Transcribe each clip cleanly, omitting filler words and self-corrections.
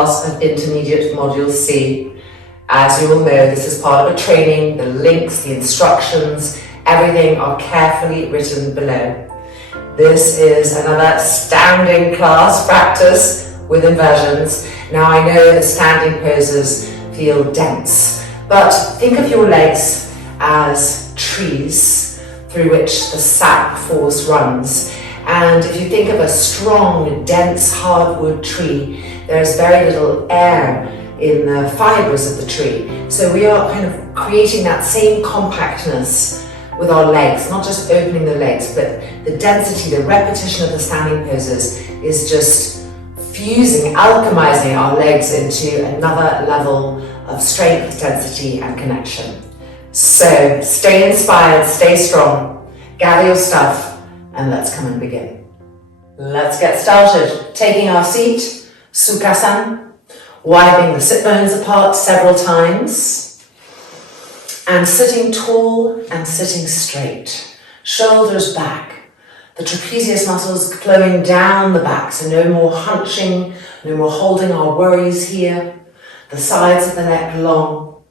class of Intermediate Module C. As you all know, this is part of a training. The links, the instructions, everything are carefully written below. This is another standing class practice with inversions. Now I know that standing poses feel dense, but think of your legs as trees through which the sap force runs. And if you think of a strong, dense hardwood tree, there's very little air in the fibres of the tree. So we are kind of creating that same compactness with our legs, not just opening the legs, but the density, the repetition of the standing poses is just fusing, alchemizing our legs into another level of strength, density, and connection. So stay inspired, stay strong, gather your stuff, and let's come and begin. Let's get started. Taking our seat, Sukhasana, wiping the sit bones apart several times, and sitting tall and sitting straight, shoulders back, the trapezius muscles flowing down the back, so no more hunching, no more holding our worries here, the sides of the neck long,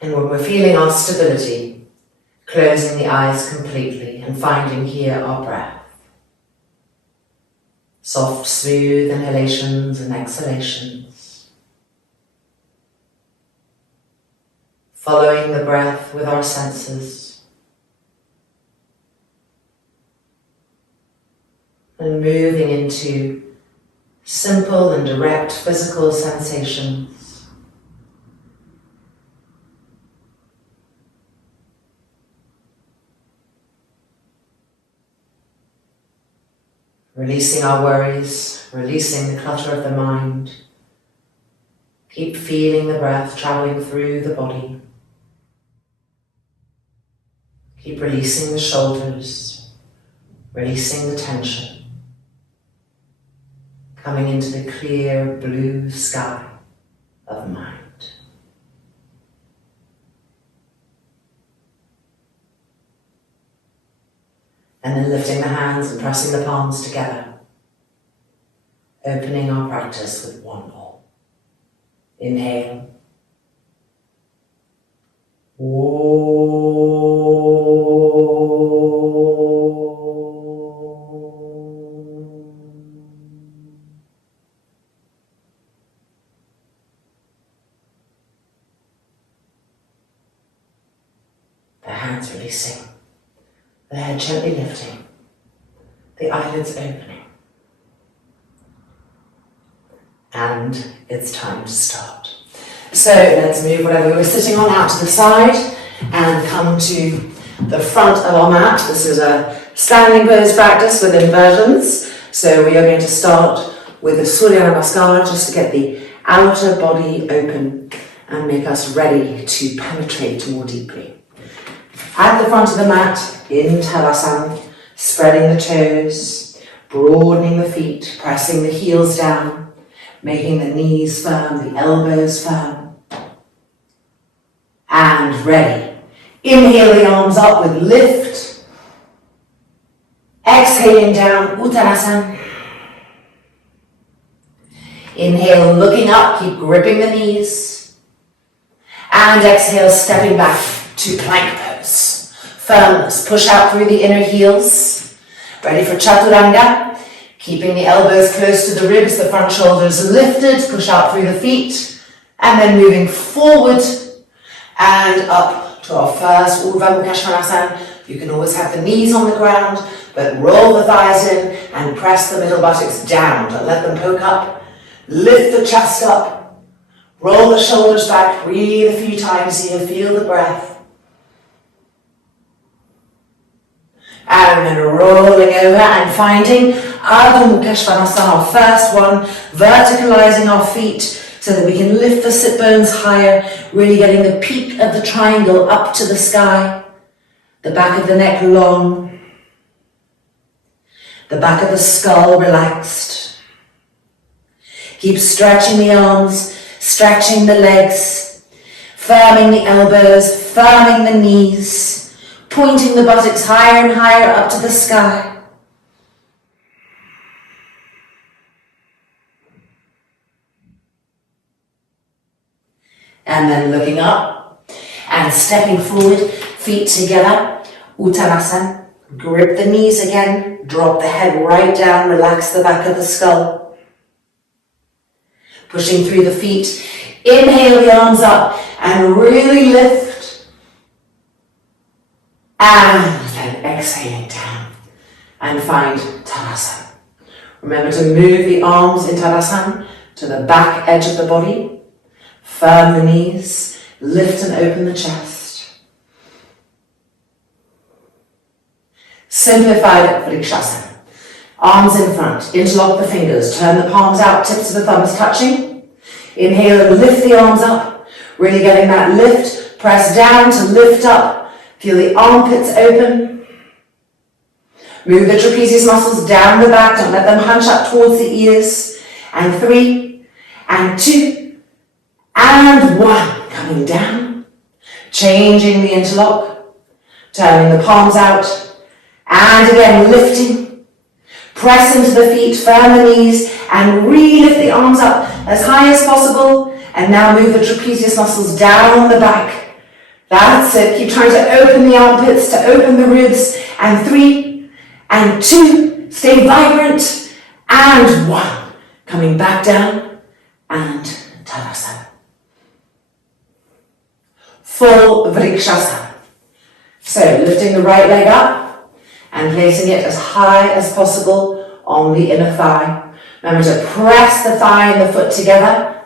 and when we're feeling our stability, closing the eyes completely and finding here our breath. Soft, smooth inhalations and exhalations. Following the breath with our senses. And moving into simple and direct physical sensations. Releasing our worries, releasing the clutter of the mind. Keep feeling the breath traveling through the body. Keep releasing the shoulders, releasing the tension. Coming into the clear blue sky of mind. And then lifting the hands and pressing the palms together, opening our practice with one all. Inhale. The hands releasing. The head gently lifting, the eyelids opening. And it's time to start. So let's move whatever we're sitting on out to the side and come to the front of our mat. This is a standing pose practice with inversions. So we are going to start with the Surya Namaskara just to get the outer body open and make us ready to penetrate more deeply. At the front of the mat, in Tadasana, spreading the toes, broadening the feet, pressing the heels down, making the knees firm, the elbows firm. And ready. Inhale the arms up with lift. Exhaling down, Uttanasana. Inhale, looking up, keep gripping the knees. And exhale, stepping back to plank pose. Firmness, push out through the inner heels. Ready for Chaturanga. Keeping the elbows close to the ribs, the front shoulders lifted, push out through the feet. And then moving forward and up to our first Urdhva Mukha Svanasana. You can always have the knees on the ground, but roll the thighs in and press the middle buttocks down. Don't let them poke up. Lift the chest up. Roll the shoulders back. Breathe a few times here. Feel the breath. And then rolling over and finding Ardha Mukha Svanasana, our first one, verticalizing our feet so that we can lift the sit bones higher, really getting the peak of the triangle up to the sky, the back of the neck long, the back of the skull relaxed. Keep stretching the arms, stretching the legs, firming the elbows, firming the knees, pointing the buttocks higher and higher up to the sky. And then looking up and stepping forward, feet together, Uttanasana. Grip the knees again, drop the head right down, relax the back of the skull. Pushing through the feet, inhale the arms up and really lift. And then exhaling down and find Tadasana. Remember to move the arms in Tadasana to the back edge of the body. Firm the knees, lift and open the chest. Simplified Vrikshasana. Arms in front, interlock the fingers, turn the palms out, tips of the thumbs touching. Inhale and lift the arms up, really getting that lift. Press down to lift up, feel the armpits open. Move the trapezius muscles down the back, don't let them hunch up towards the ears. And 3, and 2, and 1. Coming down, changing the interlock, turning the palms out, and again lifting. Press into the feet, firm the knees, and re-lift the arms up as high as possible. And now move the trapezius muscles down the back. That's it. Keep trying to open the armpits, to open the ribs. And 3, and 2, stay vibrant. And 1, coming back down, and Tadasana. Full Vrikshasana. So lifting the right leg up and placing it as high as possible on the inner thigh. Remember to press the thigh and the foot together.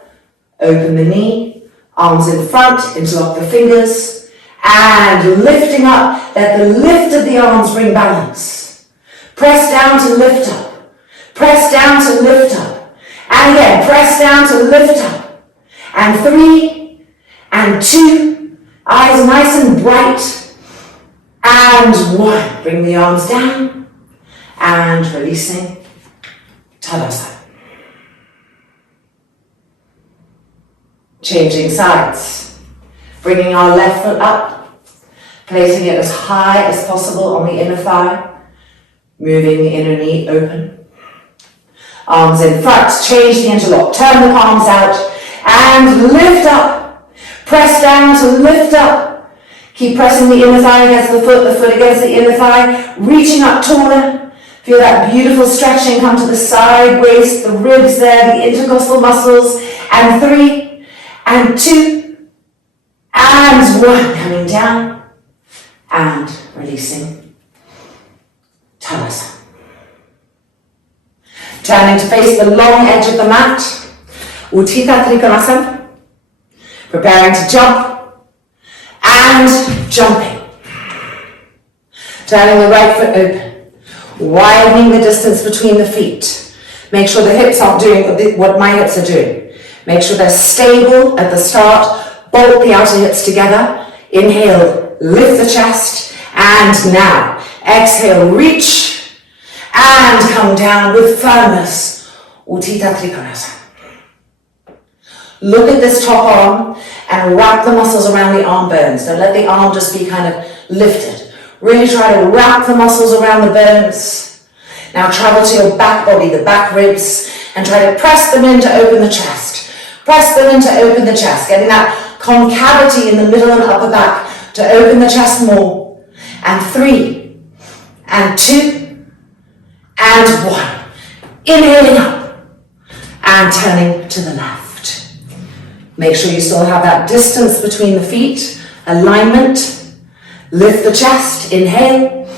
Open the knee, arms in front, interlock the fingers, and lifting up. Let the lift of the arms bring balance. Press down to lift up. Press down to lift up. And again, press down to lift up. And 3, and 2, eyes nice and bright. And 1, bring the arms down. And releasing, Tadasana. Changing sides. Bringing our left foot up, placing it as high as possible on the inner thigh, moving the inner knee open. Arms in front, change the interlock, turn the palms out, and lift up. Press down to lift up. Keep pressing the inner thigh against the foot against the inner thigh, reaching up taller. Feel that beautiful stretching come to the side waist, the ribs there, the intercostal muscles. And 3, and 2, and 1, coming down and releasing, Tadasana. Turning to face the long edge of the mat, Utthita Trikonasana. Preparing to jump and jumping. Turning the right foot open, widening the distance between the feet. Make sure the hips aren't doing what my hips are doing. Make sure they're stable at the start. Bolt the outer hips together. Inhale, lift the chest. And now, exhale, reach. And come down with firmness. Utthita Trikonasana. Look at this top arm and wrap the muscles around the arm bones. Don't let the arm just be kind of lifted. Really try to wrap the muscles around the bones. Now travel to your back body, the back ribs, and try to press them in to open the chest. Press them in to open the chest, getting that concavity in the middle and upper back to open the chest more. And 3, and 2, and 1. Inhaling up and turning to the left. Make sure you still have that distance between the feet, alignment. Lift the chest, inhale,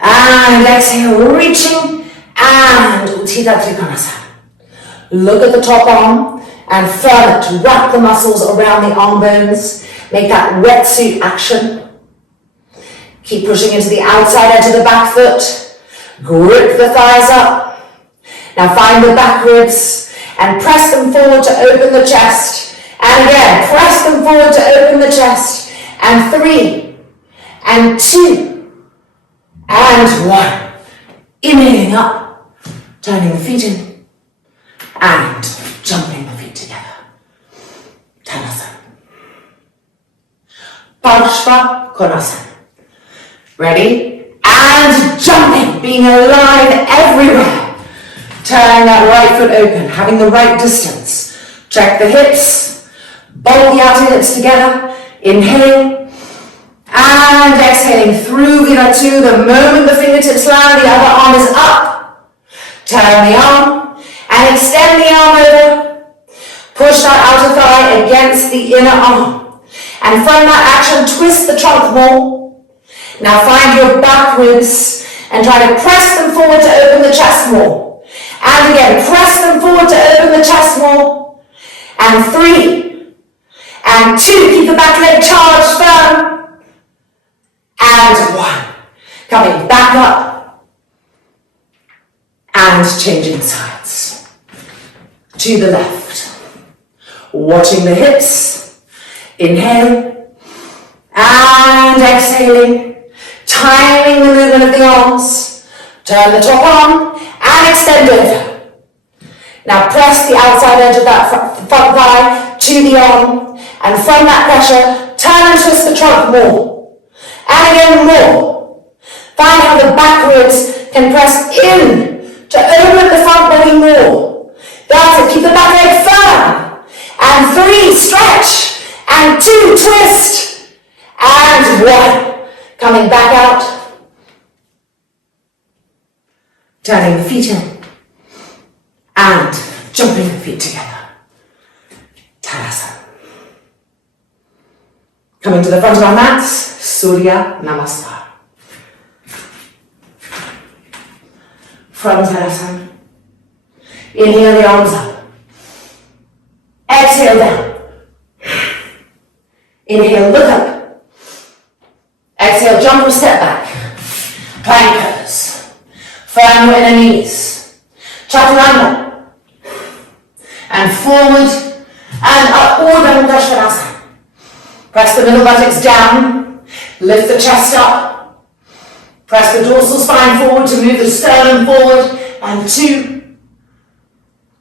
and exhale, reaching, and Utthita Trikonasana. Look at the top arm and firm it, wrap the muscles around the arm bones, make that wetsuit action. Keep pushing into the outside edge of the back foot, grip the thighs up. Now find the back ribs and press them forward to open the chest. And again, press them forward to open the chest. And 3, and 2, and 1. Inhaling up, turning the feet in, and jumping the feet together. Tadasana. Parshva Konasana. Ready? And jumping, being alive everywhere. Turning that right foot open, having the right distance. Check the hips. Bolt the outer hips together. Inhale. And exhaling through Viratu. The moment the fingertips land, the other arm is up. Turn the arm and extend the arm over. Push that outer thigh against the inner arm. And from that action, twist the trunk more. Now find your back ribs and try to press them forward to open the chest more. And again, press them forward to open the chest more. And 3. And 2. Keep the back leg charged firm. And 1. Coming back up. And changing sides. To the left. Watching the hips. Inhale. And exhaling. Timing the movement of the arms. Turn the top arm and extend over. Now press the outside edge of that front thigh to the arm. And from that pressure, turn and twist the trunk more. And again more. Find how the back ribs can press in to open the front body more. That's it. Keep the back leg firm. And 3, stretch. And 2, twist. And 1. Coming back out. Turning the feet in. And jumping the feet together. Tadasana. Coming to the front of our mats. Surya Namaskar. From Tadasana. Inhale the arms up. Exhale down. Inhale, look up. Exhale, jump or step back. Plank pose. Firm your inner knees. Chaturanga. And forward and up. Urdhva Mukha Svanasana. Press the middle buttocks down. Lift the chest up. Press the dorsal spine forward to move the sternum forward. And 2.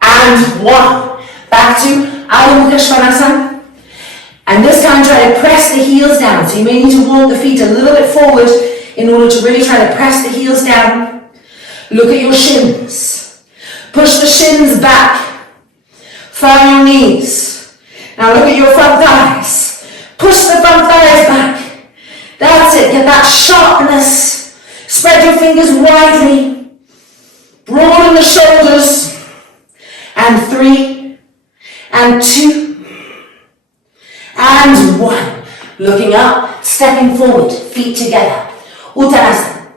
And 1. Back to Urdhva Mukha Svanasana. And this time try to press the heels down. So you may need to walk the feet a little bit forward in order to really try to press the heels down. Look at your shins. Push the shins back. Firm your knees. Now look at your front thighs. Push the front thighs back. That's it. Get that sharpness. Spread your fingers widely. Broaden the shoulders. And 3. And 2. And 1. Looking up, stepping forward, feet together. Uttanasana.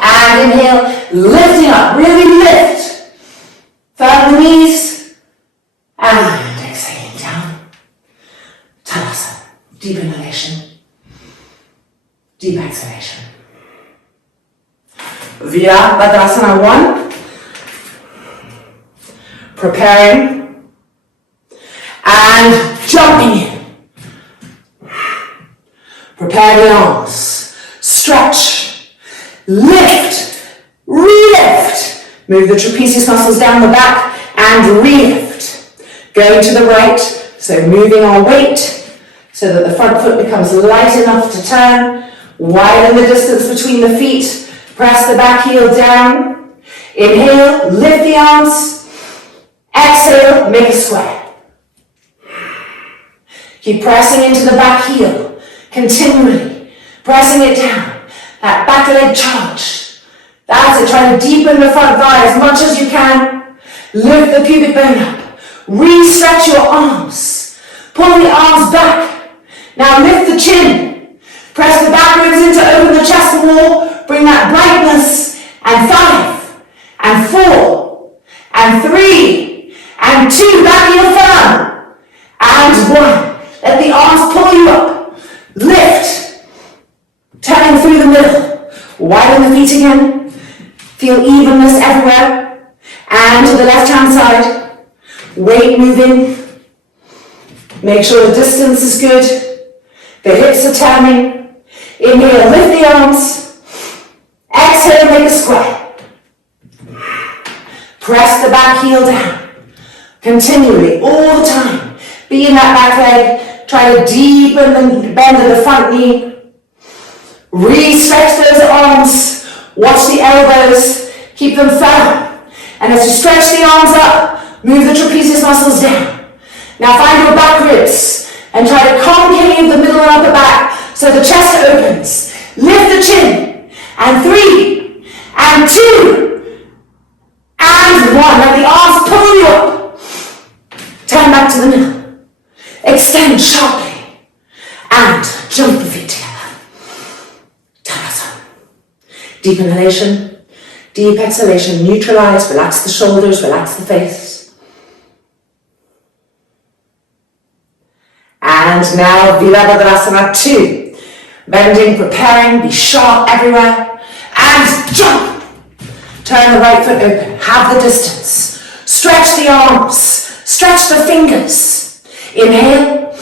And inhale, lifting up, really lift. Firm the knees. And exhaling down. Tadasana. Deep inhalation. Deep exhalation. Virabhadasana 1. Preparing. And jumping in. Prepare the arms. Stretch. Lift. Relift. Move the trapezius muscles down the back and relift. Going to the right. So moving our weight so that the front foot becomes light enough to turn. Widen the distance between the feet. Press the back heel down. Inhale. Lift the arms. Exhale. Make a square. Keep pressing into the back heel, continually, pressing it down, that back leg charged. That's it, try to deepen the front thigh as much as you can. Lift the pubic bone up, re-stretch your arms, pull the arms back. Now lift the chin, press the back ribs in to open the chest more, bring that brightness, and 5, and 4, and 3, and 2, back heel firm, and 1. Let the arms pull you up. Lift. Turning through the middle. Widen the feet again. Feel evenness everywhere. And to the left-hand side. Weight moving. Make sure the distance is good. The hips are turning. Inhale, lift the arms. Exhale, make a square. Press the back heel down. Continually, all the time. Be in that back leg. Try to deepen the bend of the front knee. Re-stretch those arms. Watch the elbows. Keep them firm. And as you stretch the arms up, move the trapezius muscles down. Now find your back ribs and try to concave the middle and upper back so the chest opens. Lift the chin. And 3, and 2, and 1. Let the arms pull you up. Turn back to the middle. Extend sharply. And jump the feet together. Tadasana. Deep inhalation. Deep exhalation. Neutralize. Relax the shoulders. Relax the face. And now Virabhadrasana 2. Bending, preparing, be sharp everywhere. And jump. Turn the right foot open. Have the distance. Stretch the arms. Stretch the fingers. Inhale.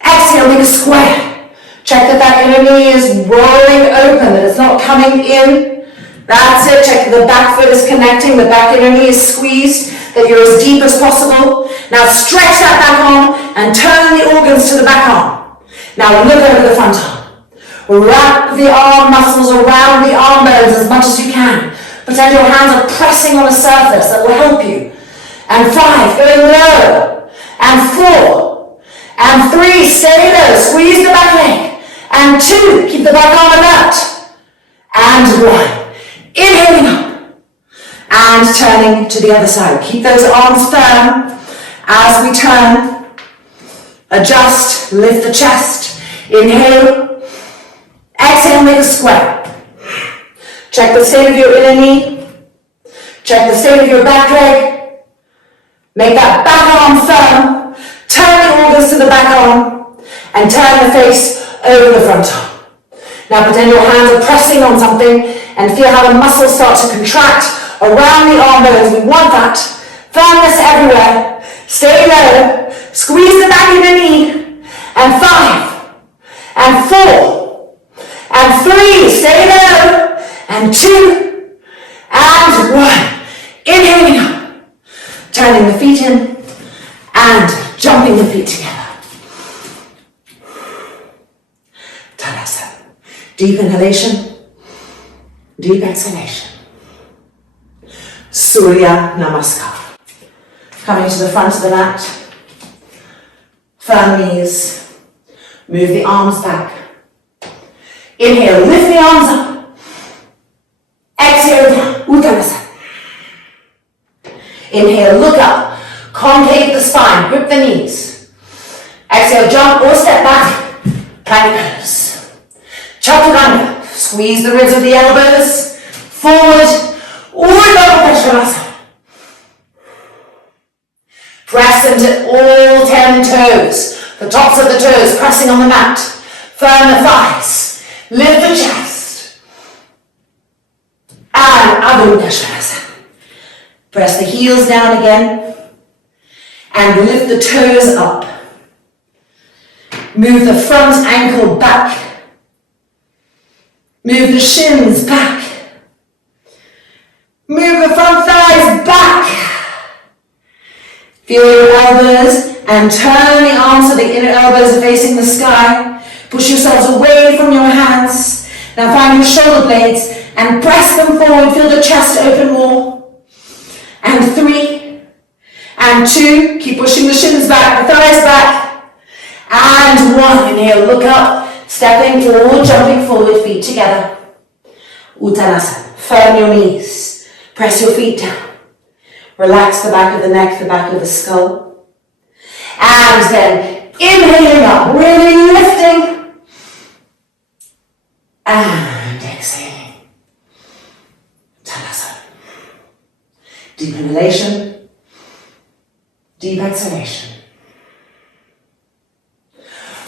Exhale, make a square. Check that inner knee is rolling open, that it's not coming in. That's it. Check that the back foot is connecting, the back inner knee is squeezed, that you're as deep as possible. Now stretch that back arm and turn the organs to the back arm. Now look over the front arm. Wrap the arm muscles around the arm bones as much as you can. Pretend your hands are pressing on a surface that will help you. And 5, going low. And 4. And 3, stay low. Squeeze the back leg. And 2, keep the back arm alert. And 1. Inhaling up. And turning to the other side. Keep those arms firm as we turn. Adjust, lift the chest. Inhale. Exhale, make a square. Check the state of your inner knee. Check the state of your back leg. Make that back arm firm. Turn the organs to the back arm. And turn the face over the front arm. Now pretend your hands are pressing on something and feel how the muscles start to contract around the arm bones. We want that. Firmness everywhere. Stay low. Squeeze the back of your knee. And 5. And 4. And 3, stay low, and 2, and 1. Inhaling up, turning the feet in, and jumping the feet together. Tadasana. Deep inhalation, deep exhalation. Surya Namaskar. Coming to the front of the mat, firm knees, move the arms back. Inhale, lift the arms up. Exhale down, Uttanasana. Inhale, look up. Concave the spine, grip the knees. Exhale, jump or step back. Plank pose. Chaturanga, squeeze the ribs of the elbows. Forward, Urdhva Parsvanasana. Press into all 10 toes. The tops of the toes pressing on the mat. Firm the thighs. Lift the chest. And Adho Dashanasana. Press the heels down again. And lift the toes up. Move the front ankle back. Move the shins back. Move the front thighs back. Feel your elbows and turn the arms so the inner elbows are facing the sky. Push yourselves away from your hands. Now find your shoulder blades and press them forward. Feel the chest open more. And 3. And 2. Keep pushing the shins back, the thighs back. And 1. Inhale, look up. Stepping or jumping forward, feet together. Uttanasana. Firm your knees. Press your feet down. Relax the back of the neck, the back of the skull. And then inhaling up, really lifting. And exhaling. Tadasana. Deep inhalation. Deep exhalation.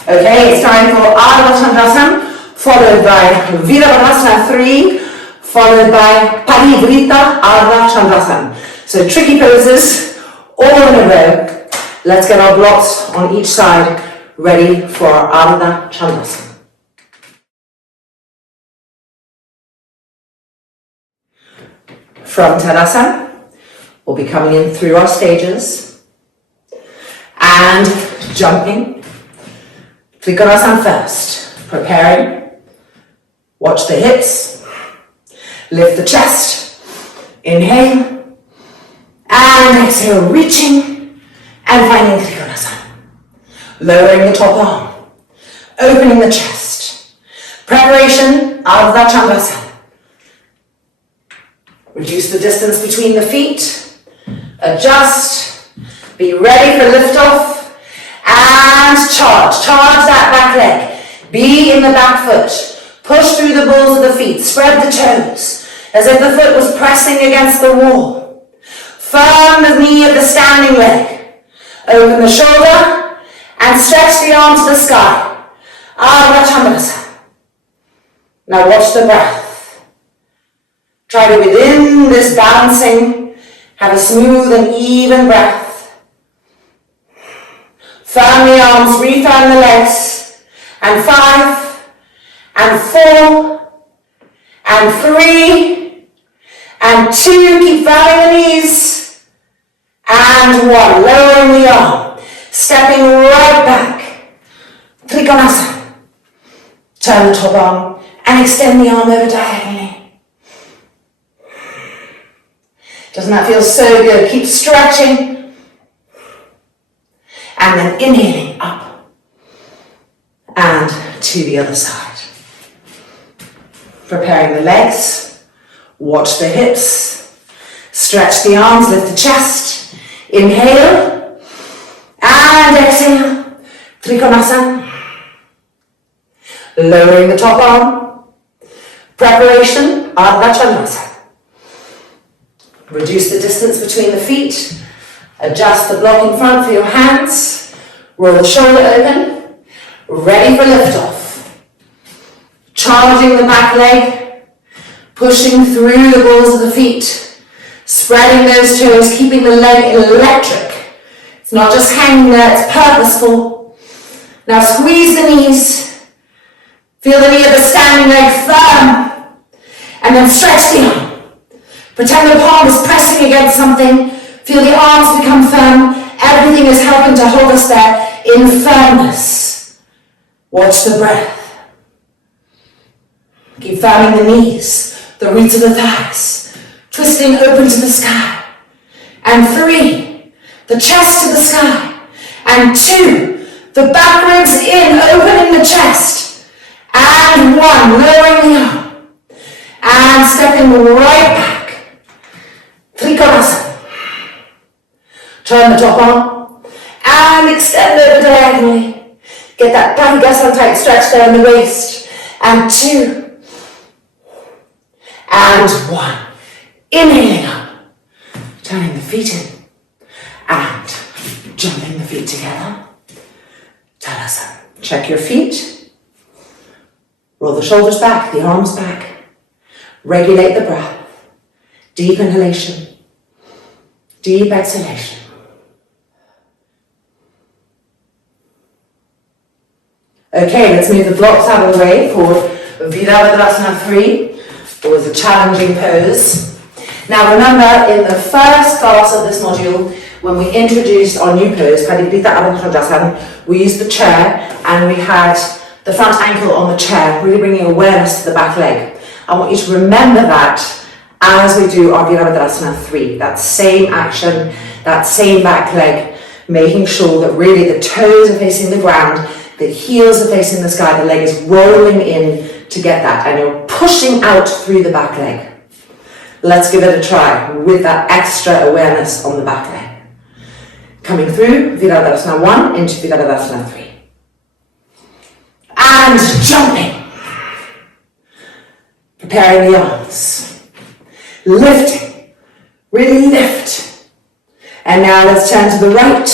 Okay, it's time for Ardha Chandrasana, followed by Virabhadrasana 3, followed by Parivrita Ardha Chandrasana. So tricky poses, all in a row. Let's get our blocks on each side ready for Ardha Chandrasana. From Tadasana, we'll be coming in through our stages and jumping. Trikonasana first, preparing. Watch the hips, lift the chest, inhale, and exhale, reaching And finding Trikonasana. Lowering the top arm. Opening the chest. Preparation, Ardha Chandrasana. Reduce the distance between the feet. Adjust. Be ready for lift-off. And charge. Charge that back leg. Be in the back foot. Push through the balls of the feet. Spread the toes as if the foot was pressing against the wall. Firm the knee of the standing leg. Open the shoulder and stretch the arm to the sky. Ardha Chandrasana. Now watch the breath. Try to, within this balancing, have a smooth and even breath. Firm the arms, refirm the legs. And 5, and 4, and 3, and 2. Keep firming the knees. And 1. Lowering the arm. Stepping right back. Trikonasana. Turn the top arm and extend the arm over diagonally. Doesn't that feel so good? Keep stretching. And then inhaling up. And to the other side. Preparing the legs. Watch the hips. Stretch the arms, lift the chest. Inhale. And exhale. Trikonasana. Lowering the top arm. Preparation, Ardha Chandrasana. Reduce the distance between the feet. Adjust the block in front for your hands. Roll the shoulder open. Ready for liftoff. Charging the back leg. Pushing through the balls of the feet. Spreading those toes, keeping the leg electric. It's not just hanging there, it's purposeful. Now squeeze the knees. Feel the knee of the standing leg firm. And then stretch the arm. Pretend the palm is pressing against something. Feel the arms become firm. Everything is helping to hold us there in firmness. Watch the breath. Keep firming the knees, the roots of the thighs. Twisting open to the sky. And 3, the chest to the sky. And 2, the back ribs in, opening the chest. And 1, lowering the arm. And stepping right back. Trikonasana. Turn the top arm. And extend over diagonally. Get that Bhagasana tight stretch there in the waist. And 2. And 1. Inhaling up. Turning the feet in. And jumping the feet together. Tadasana. Check your feet. Roll the shoulders back, the arms back. Regulate the breath. Deep inhalation. Deep exhalation. Okay, let's move the blocks out of the way for Virabhadrasana 3, or the challenging pose. Now remember, in the first class of this module, when we introduced our new pose, we used the chair and we had the front ankle on the chair, really bringing awareness to the back leg. I want you to remember that as we do our Virabhadrasana 3, that same action, that same back leg, making sure that really the toes are facing the ground, the heels are facing the sky, the leg is rolling in to get that, and you're pushing out through the back leg. Let's give it a try with that extra awareness on the back leg. Coming through Virabhadrasana 1 into Virabhadrasana 3. And jumping. Preparing the arms. Lifting. Really lift. And now let's turn to the right.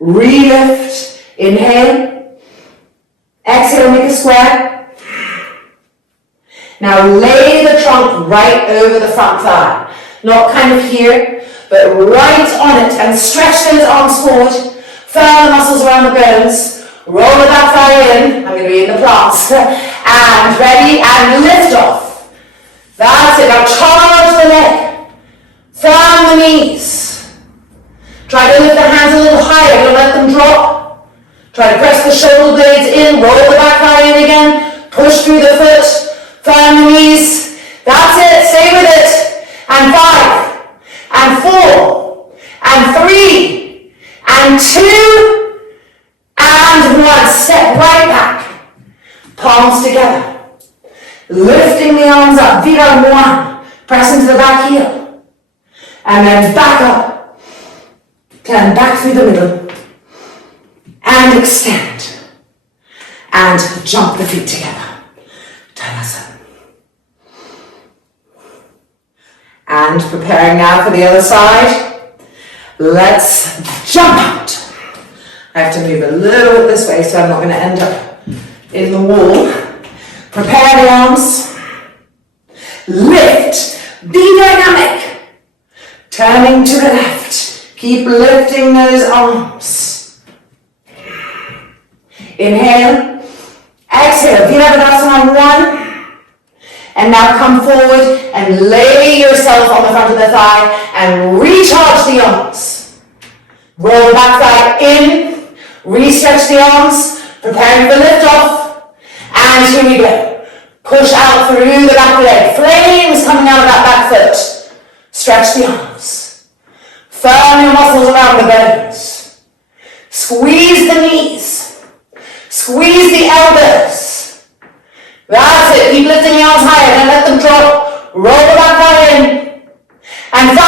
Re-lift. Inhale. Exhale, make a square. Now lay the trunk right over the front thigh. Not kind of here, but right on it, and stretch those arms forward. Firm the muscles around the bones. Roll the back thigh in. I'm going to be in the plants. And ready, and lift off. That's it. Now charge the leg. Firm the knees. Try to lift the hands a little higher. Don't let them drop. Try to press the shoulder blades in. Roll the back thigh in again. Push through the foot. Firm the knees. That's it. Stay with it. And 5. and 4, and 3, and 2, and 1. Step right back, palms together, lifting the arms up, vira 1, press into the back heel, and then back up, turn back through the middle, and extend, and jump the feet together, Tadasana. And preparing now for the other side, let's jump out. I have to move a little bit this way so I'm not going to end up in the wall. Prepare the arms, lift, be dynamic, turning to the left, keep lifting those arms. Inhale, exhale, Virabhadasana 1. And now come forward and lay yourself on the front of the thigh and recharge the arms. Roll the back thigh in, re-stretch the arms, preparing for lift off. And here we go. Push out through the back leg. Flames coming out of that back foot. Stretch the arms. Firm your muscles around the bones. Squeeze the knees. Squeeze the elbows. That's it. Keep lifting the arms higher. Then let them drop. Roll the back thigh in. And 5.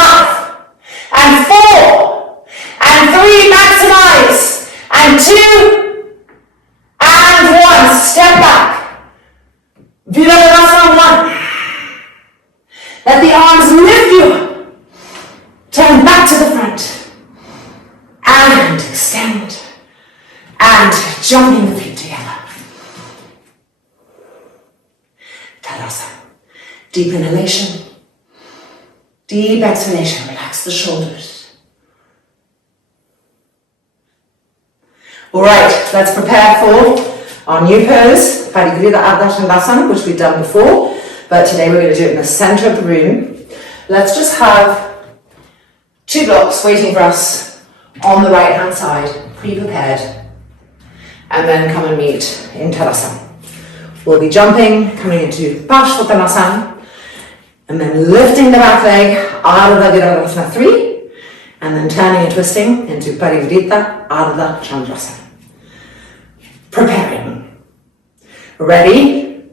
And 4. And 3. Maximize. And 2. And 1. Step back. Virabhadasana 1. Let the arms lift you up. Turn back to the front. And extend. And jumping the feet together. Tadasana. Deep inhalation. Deep exhalation. Relax the shoulders. Alright, let's prepare for our new pose, Parigrida Ardha Shandasana, which we've done before, but today we're going to do it in the center of the room. Let's just have 2 blocks waiting for us on the right hand side, pre-prepared, and then come and meet in Tadasana. We'll be jumping, coming into Parshvottanasana, and then lifting the back leg, Ardha Virabhadasana 3, and then turning and twisting into Parivrita Ardha Chandrasana. Preparing. Ready?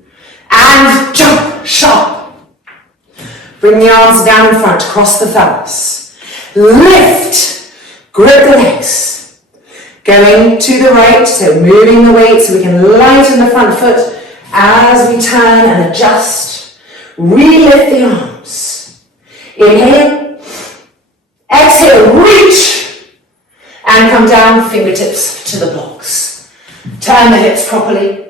And jump, sharp. Bring the arms down in front, cross the thumbs. Lift, grip the legs. Going to the right, so moving the weight so we can lighten the front foot as we turn and adjust. Relift the arms. Inhale. Exhale, reach. And come down, fingertips to the blocks. Turn the hips properly.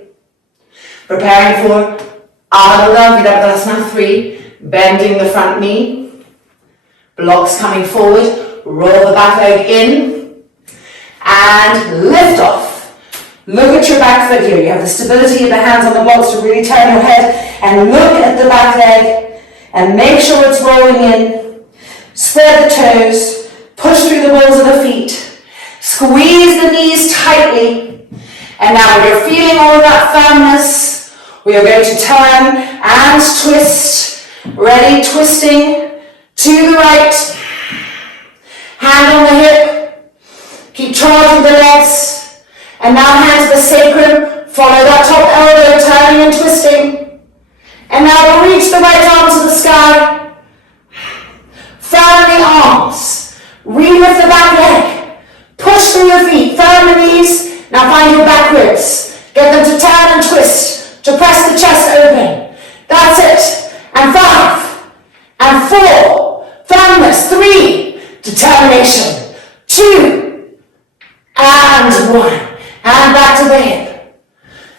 Preparing for Ardha Virabhadasana 3. Bending the front knee. Blocks coming forward. Roll the back leg in. And lift off. Look at your back foot here. You have the stability of the hands on the blocks to really turn your head and look at the back leg and make sure it's rolling in. Spread the toes. Push through the balls of the feet. Squeeze the knees tightly. And now when you're feeling all of that firmness, we are going to turn and twist. Ready? Twisting to the right. Hand on the hip. Keep charging the legs. And now hand to the sacrum. Follow that top elbow, turning and twisting. And now we'll reach the right arm to the sky. Firm the arms. Relift the back leg. Push through your feet. Firm the knees. Now find your back ribs. Get them to turn and twist. To press the chest open. That's it. And 5. And 4. Firmness. 3. Determination. 2. And 1. Hand back to the hip.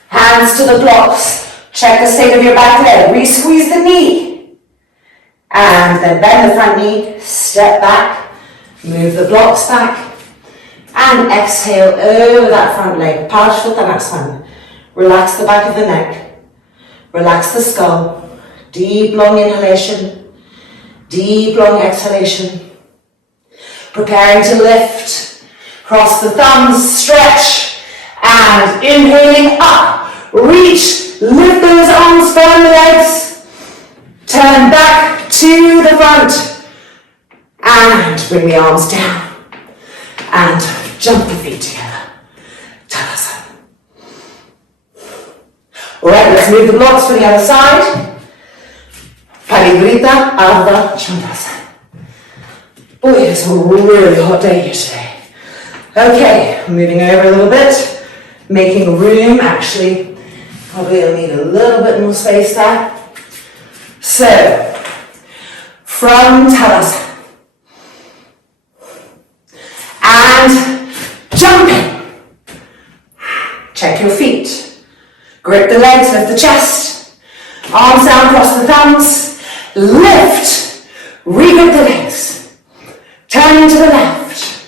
Hands to the blocks. Check the state of your back leg. Re-squeeze the knee. And then bend the front knee. Step back. Move the blocks back. And exhale over that front leg. Parshvottanasana. Relax the back of the neck. Relax the skull. Deep, long inhalation. Deep, long exhalation. Preparing to lift. Cross the thumbs. Stretch. And inhaling up. Reach. Lift those arms. Firm the legs. Turn back to the front. And bring the arms down. And jump the feet together. Tadasana. Alright, let's move the blocks to the other side. Parivrita Ardha Chandasana. Boy, it's a really hot day here today. Okay, moving over a little bit, making room. Actually, probably I'll need a little bit more space there. So, from Tadasana. And jumping. Check your feet. Grip the legs, lift the chest. Arms down, cross the thumbs. Lift. Re-grip the legs. Turning to the left.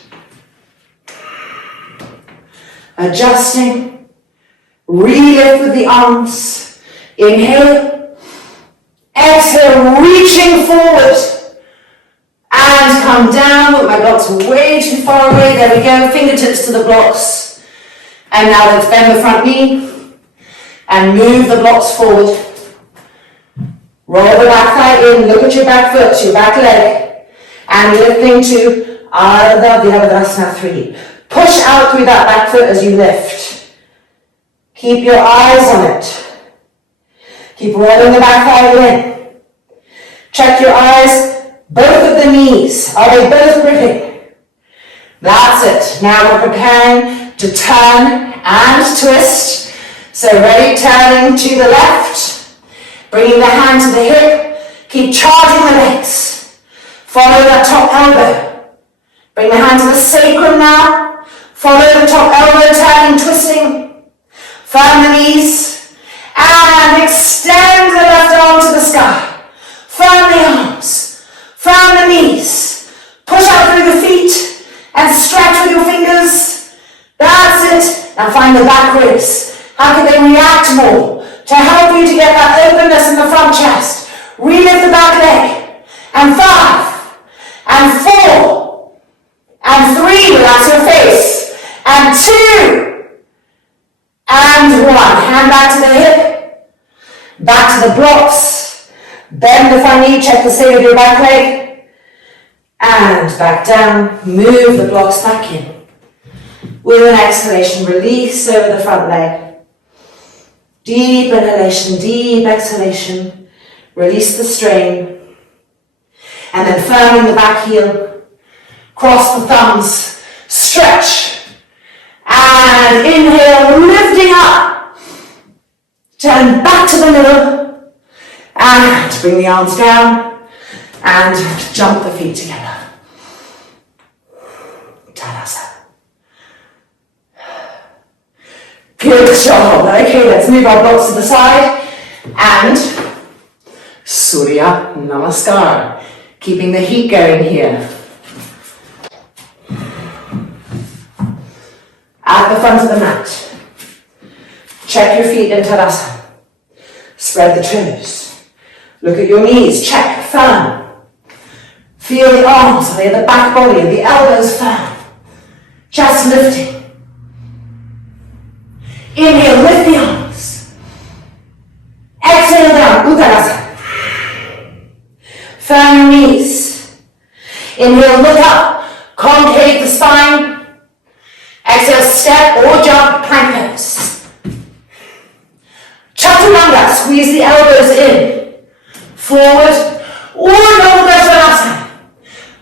Adjusting. Re-lift with the arms. Inhale. Exhale, reaching forward. And come down with my blocks way too far away. There we go. Fingertips to the blocks. And now let's bend the front knee. And move the blocks forward. Roll the back thigh in. Look at your back foot, your back leg. And lifting to Ardha Virabhadrasana 3. Push out through that back foot as you lift. Keep your eyes on it. Keep rolling the back thigh in. Check your eyes. Both of the knees, are they both gripping? That's it. Now we're preparing to turn and twist. So ready, turning to the left. Bringing the hand to the hip. Keep charging the legs. Follow that top elbow. Bring the hand to the sacrum now. Follow the top elbow, turning, twisting. Firm the knees. And extend the left arm to the sky. Firm the arms. Firm the knees. Push out through the feet and stretch with your fingers. That's it. Now find the back ribs. How can they react more to help you to get that openness in the front chest? Relift the back leg. And 5. And 4. And 3. Relax your face. And 2. And 1. Hand back to the hip. Back to the blocks. Bend the front knee, check the state of your back leg. And back down, move the blocks back in. With an exhalation, release over the front leg. Deep inhalation, deep exhalation. Release the strain. And then firming the back heel. Cross the thumbs, stretch. And inhale, lifting up. Turn back to the middle. And bring the arms down and jump the feet together. Tadasana. Good job. Okay, let's move our blocks to the side and Surya Namaskar. Keeping the heat going here. At the front of the mat. Check your feet in Tadasana. Spread the toes. Look at your knees, check, firm. Feel the arms, are they at the back body, the elbows firm. Chest lifting. Inhale, lift the arms. Exhale down, Uttanasana. Firm your knees. Inhale, look up, concave the spine. Exhale, step or jump, plank pose. Chaturanga, squeeze the elbows in. Forward, Urdhva Svanasana.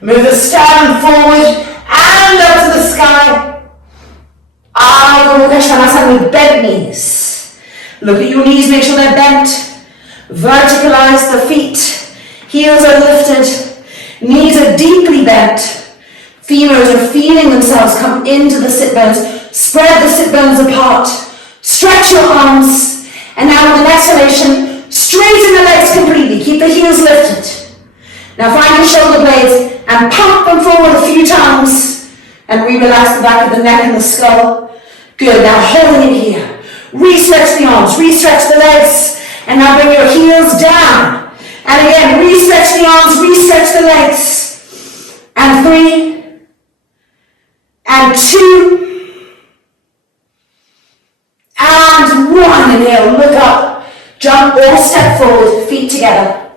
Move the sternum forward and up to the sky. Ardha Mukha Svanasana with bent knees. Look at your knees, make sure they're bent. Verticalize the feet. Heels are lifted. Knees are deeply bent. Femurs are feeling themselves come into the sit bones. Spread the sit bones apart. Stretch your arms. And now with an exhalation, straighten the legs completely. Keep the heels lifted. Now find your shoulder blades and pump them forward a few times. And re-relax the back of the neck and the skull. Good. Now holding it here. Re-stretch the arms. Re-stretch the legs. And now bring your heels down. And again, re-stretch the arms. Re-stretch the legs. And 3. And 2. And 1. Inhale. Look up. Jump or step forward, feet together.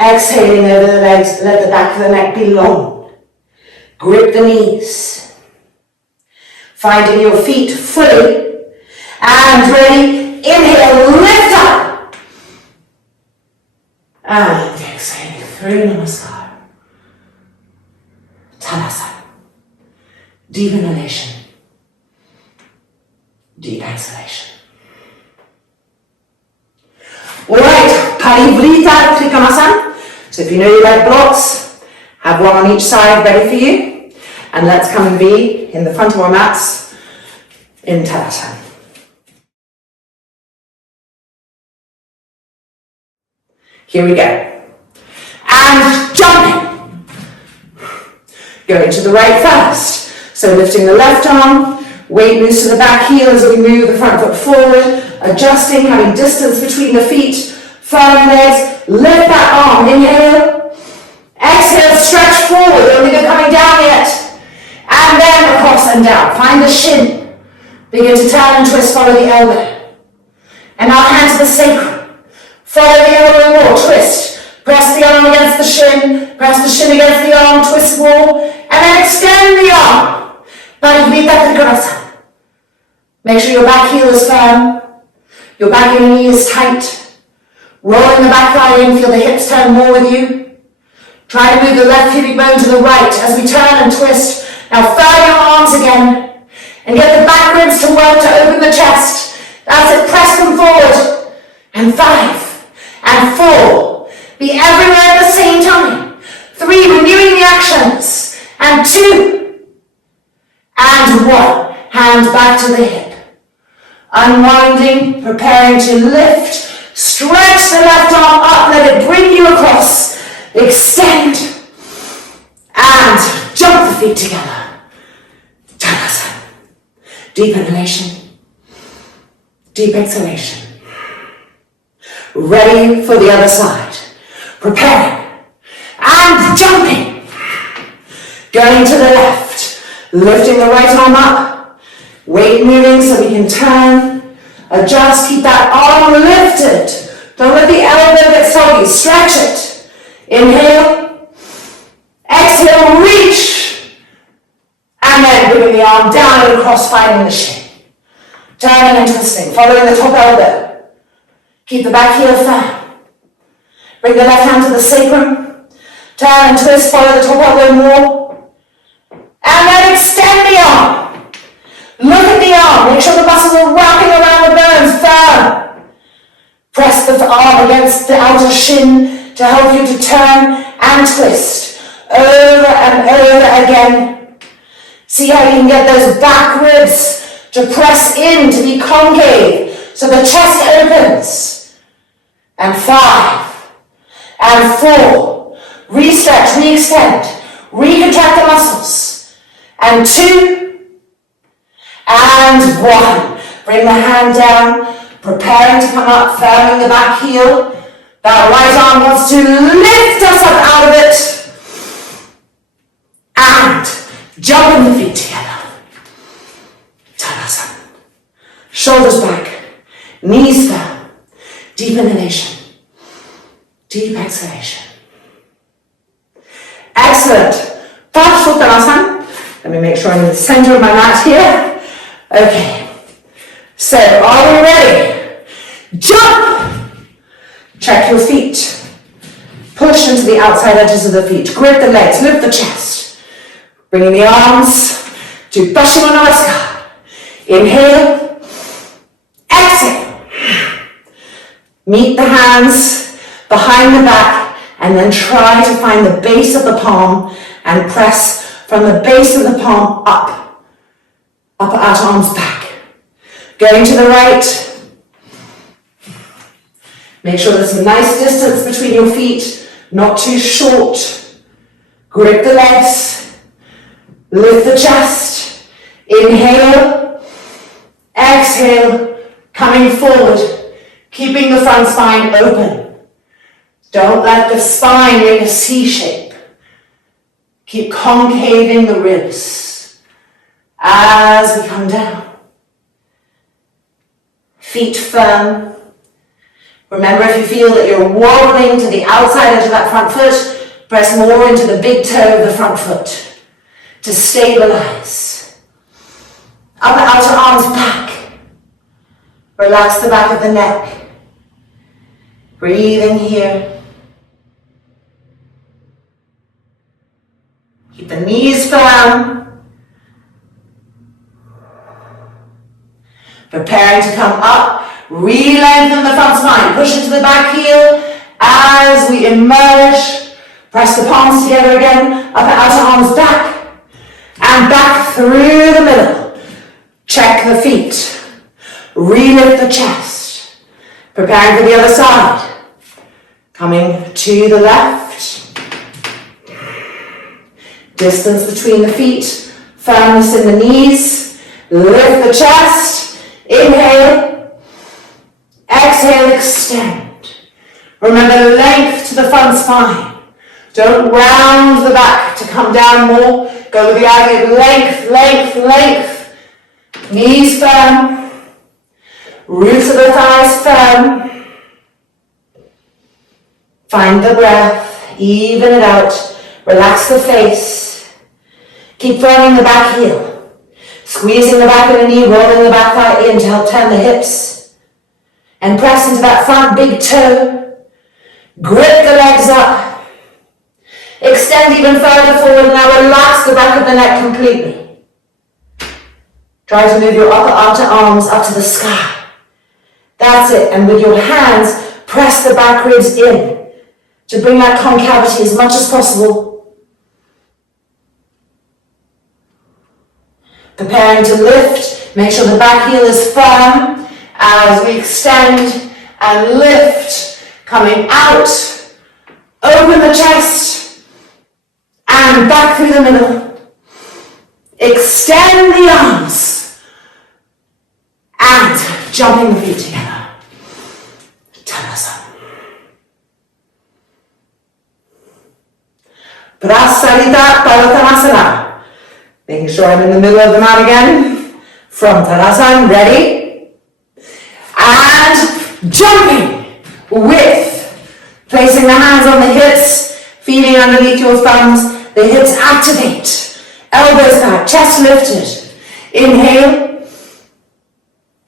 Exhaling over the legs, let the back of the neck be long. Grip the knees. Finding your feet fully. And ready. Inhale, lift up. And exhaling through Namaskar. Tadasana. Deep inhalation. Deep exhalation. Alright, Parivrita Trikonasana. So if you know you like blocks, have one on each side ready for you. And let's come and be in the front of our mats in Tadasana. Here we go. And jumping. Going to the right first. So lifting the left arm, weight moves to the back heel as we move the front foot forward, adjusting, having distance between the feet, firm legs, lift that arm, inhale, exhale, stretch forward, don't think of coming down yet, and then across and down, find the shin, begin to turn and twist, follow the elbow, and now hand to the sacrum, follow the elbow more, twist, press the arm against the shin, press the shin against the arm, twist more, and then extend the arm. Parivrita Trikonasana. Make sure your back heel is firm, your back of your knee is tight. Rolling the back thigh in, feel the hips turn more with you. Try to move the left pubic bone to the right as we turn and twist. Now firm your arms again and get the back ribs to work to open the chest. That's it, press them forward. And 5 and 4. Be everywhere at the same time. 3, renewing the actions. And 2. And 1, hand back to the hip. Unwinding, preparing to lift. Stretch the left arm up, let it bring you across. Extend. And jump the feet together. Tadasana. Deep inhalation. Deep exhalation. Ready for the other side. Preparing. And jumping. Going to the left. Lifting the right arm up, weight moving so we can turn, adjust, keep that arm lifted. Don't let the elbow get soggy, stretch it. Inhale, exhale, reach, and then bringing the arm down and across, finding the shin. Turning and twisting, following the top elbow. Keep the back heel firm. Bring the left hand to the sacrum, turn and twist, follow the top elbow more. And then extend the arm. Look at the arm. Make sure the muscles are wrapping around the bones. Firm. Press the arm against the outer shin to help you to turn and twist. Over and over again. See how you can get those back ribs to press in, to be concave, so the chest opens. And 5 and 4. Re-stretch, re-extend, recontract the muscles. And 2, and 1. Bring the hand down, preparing to come up, firming the back heel. That right arm wants to lift us up out of it. And jumping the feet together. Tadasana. Shoulders back, knees firm. Deep inhalation, deep exhalation. Excellent. Parsvottanasana. Let me make sure I'm in the center of my mat here. Okay. So, are we ready? Jump! Check your feet. Push into the outside edges of the feet. Grip the legs, lift the chest. Bringing the arms to Paschimottanasana Namaskar. Inhale. Exhale. Meet the hands behind the back and then try to find the base of the palm and press from the base of the palm up. Upper out arms back. Going to the right. Make sure there's a nice distance between your feet, not too short. Grip the legs. Lift the chest. Inhale. Exhale. Coming forward. Keeping the front spine open. Don't let the spine make a C shape. Keep concaving the ribs as we come down. Feet firm. Remember, if you feel that you're wobbling to the outside edge of that front foot, press more into the big toe of the front foot to stabilize. Upper outer arms back. Relax the back of the neck. Breathe in here. Keep the knees firm. Preparing to come up. Re-lengthen the front spine. Push into the back heel as we emerge. Press the palms together again. Upper outer arms back. And back through the middle. Check the feet. Re-lift the chest. Preparing for the other side. Coming to the left. Distance between the feet. Firmness in the knees. Lift the chest. Inhale. Exhale, extend. Remember length to the front spine. Don't round the back to come down more. Go with the idea of length, length, length. Knees firm. Roots of the thighs firm. Find the breath. Even it out. Relax the face. Keep firming the back heel. Squeezing the back of the knee, rolling the back thigh in to help turn the hips. And press into that front big toe. Grip the legs up. Extend even further forward. Now relax the back of the neck completely. Try to move your upper outer arms up to the sky. That's it. And with your hands, press the back ribs in to bring that concavity as much as possible. Preparing to lift. Make sure the back heel is firm as we extend and lift. Coming out. Open the chest. And back through the middle. Extend the arms. And jumping the feet together. Tadasana. Prasarita Palattanasana. Making sure I'm in the middle of the mat again. From Tadasana, ready? And jumping with placing the hands on the hips, feeling underneath your thumbs. The hips activate. Elbows back, chest lifted. Inhale.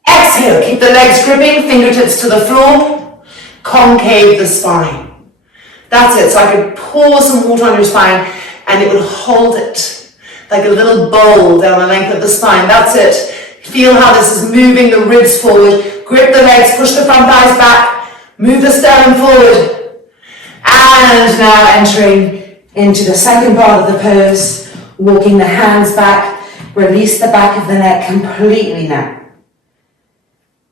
Exhale. Keep the legs gripping, fingertips to the floor. Concave the spine. That's it. So I could pour some water on your spine and it would hold it. Like a little bowl down the length of the spine. That's it. Feel how this is moving the ribs forward. Grip the legs, push the front thighs back. Move the sternum forward. And now entering into the second part of the pose, walking the hands back, release the back of the neck completely now.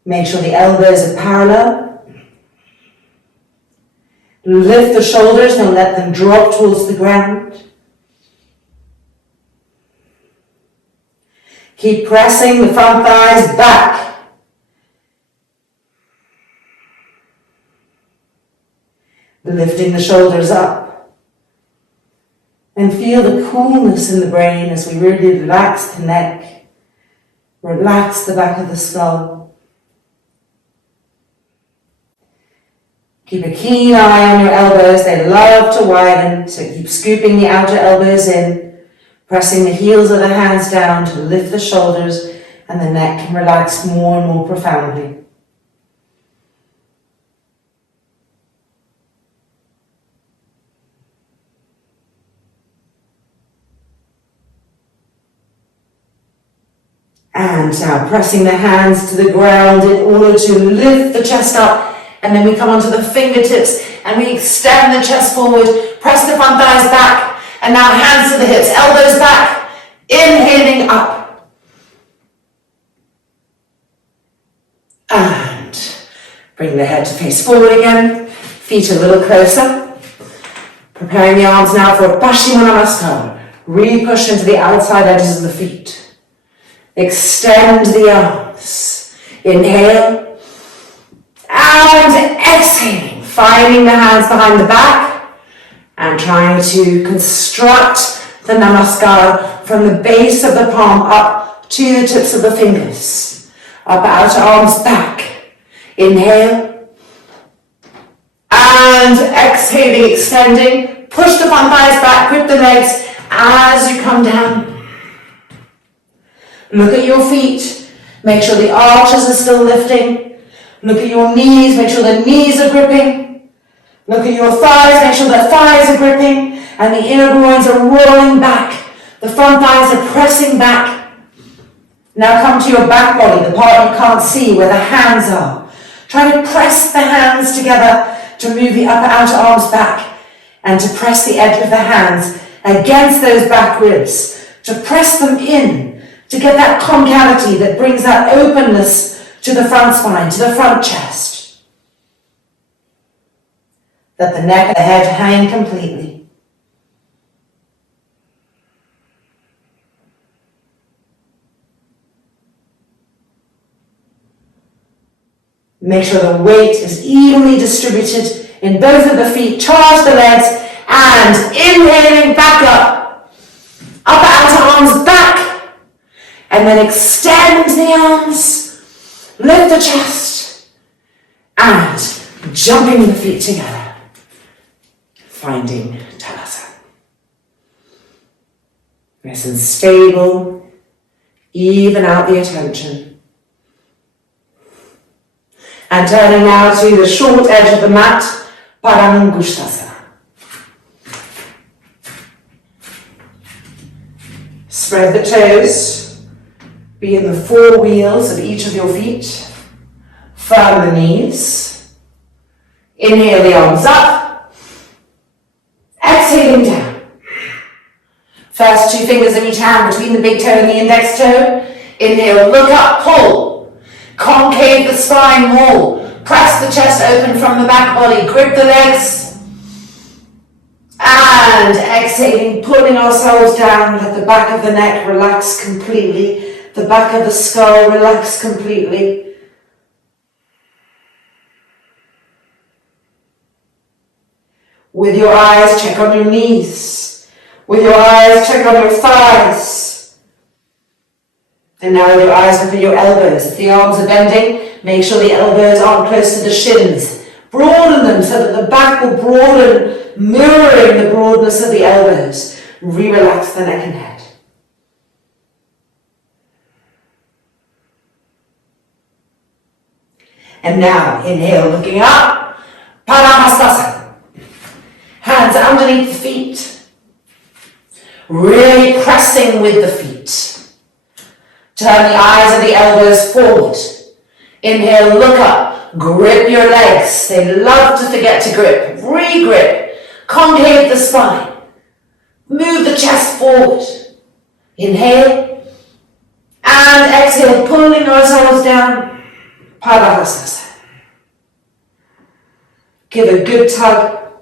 Make sure the elbows are parallel. Lift the shoulders, don't let them drop towards the ground. Keep pressing the front thighs back. Lifting the shoulders up. And feel the coolness in the brain as we really relax the neck, relax the back of the skull. Keep a keen eye on your elbows, they love to widen, so keep scooping the outer elbows in, pressing the heels of the hands down to lift the shoulders, and the neck can relax more and more profoundly. And now pressing the hands to the ground in order to lift the chest up. And then we come onto the fingertips and we extend the chest forward. Press the front thighs back. And now hands to the hips, elbows back. Inhaling up. And bring the head to face forward again. Feet a little closer. Preparing the arms now for a Paschimottanasana Namaskar. Really push into the outside edges of the feet. Extend the arms. Inhale. And exhaling. Finding the hands behind the back. And trying to construct the Namaskar from the base of the palm up to the tips of the fingers. Upper outer arms back. Inhale. And exhaling, extending. Push the front thighs back, grip the legs as you come down. Look at your feet. Make sure the arches are still lifting. Look at your knees. Make sure the knees are gripping. Look at your thighs. Make sure the thighs are gripping. And the inner groins are rolling back. The front thighs are pressing back. Now come to your back body, the part you can't see where the hands are. Try to press the hands together to move the upper outer arms back and to press the edge of the hands against those back ribs, to press them in, to get that concavity that brings that openness to the front spine, to the front chest. Let the neck and the head hang completely. Make sure the weight is evenly distributed in both of the feet. Charge the legs and inhaling back up. Upper outer arms back. And then extend the arms. Lift the chest. And jumping the feet together. Finding Tadasana. Nice and stable. Even out the attention. And turning now to the short edge of the mat, Paramangustasana. Spread the toes, be in the four wheels of each of your feet. Firm the knees. Inhale the arms up. Exhaling down. First two fingers of each hand between the big toe and the index toe. Inhale, look up, pull. Concave the spine more. Press the chest open from the back body. Grip the legs. And exhaling, pulling ourselves down. Let the back of the neck relax completely. The back of the skull relax completely. With your eyes, check on your knees. With your eyes, check on your thighs. And now with your eyes, look at your elbows. If the arms are bending, make sure the elbows aren't close to the shins. Broaden them so that the back will broaden, mirroring the broadness of the elbows. Re-relax the neck and head. And now, inhale, looking up. Padahastasana. Hands underneath the feet. Really pressing with the feet. Turn the eyes and the elbows forward. Inhale, look up. Grip your legs. They love to forget to grip. Re-grip. Concave the spine. Move the chest forward. Inhale. And exhale, pulling ourselves down. Padahastasana. Give a good tug.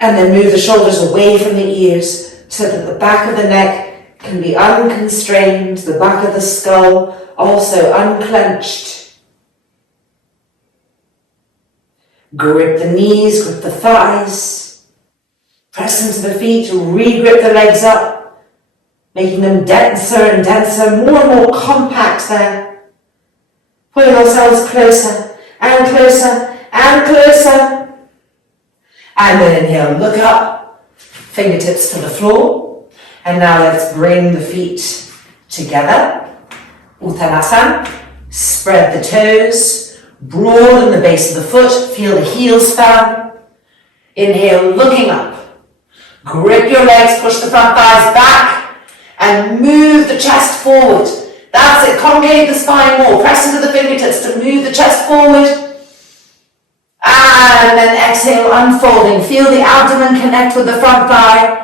And then move the shoulders away from the ears so that the back of the neck can be unconstrained, the back of the skull also unclenched. Grip the knees, grip the thighs. Press into the feet, re-grip the legs up, making them denser and denser, more and more compact there. Pulling ourselves closer and closer and closer. And then inhale, look up, fingertips to the floor. And now let's bring the feet together. Uttanasana. Spread the toes. Broaden the base of the foot. Feel the heels firm. Inhale, looking up. Grip your legs. Push the front thighs back. And move the chest forward. That's it. Concave the spine more. Press into the fingertips to move the chest forward. And then exhale, unfolding. Feel the abdomen connect with the front thigh.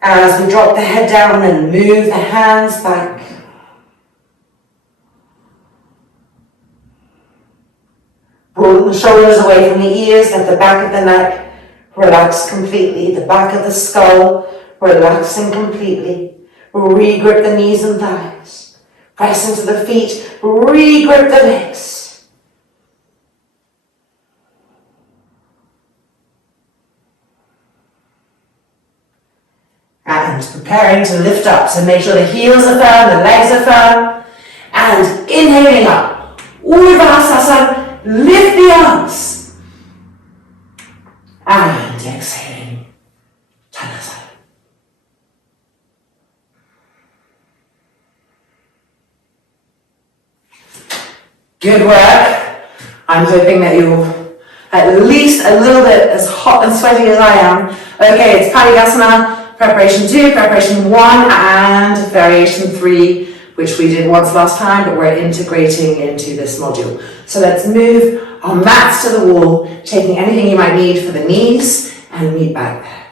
As we drop the head down and move the hands back. Broaden the shoulders away from the ears, let the back of the neck relax completely. The back of the skull relaxing completely. Re-grip the knees and thighs. Press into the feet, re-grip the legs. And preparing to lift up, so make sure the heels are firm, the legs are firm. And inhaling up. Urdhva Hastasana, lift the arms. Good work. I'm hoping that you're at least a little bit as hot and sweaty as I am. Okay, it's Parigasana, preparation 2, preparation 1, and variation 3, which we did once last time, but we're integrating into this module. So let's move our mats to the wall, taking anything you might need for the knees, and meet back there.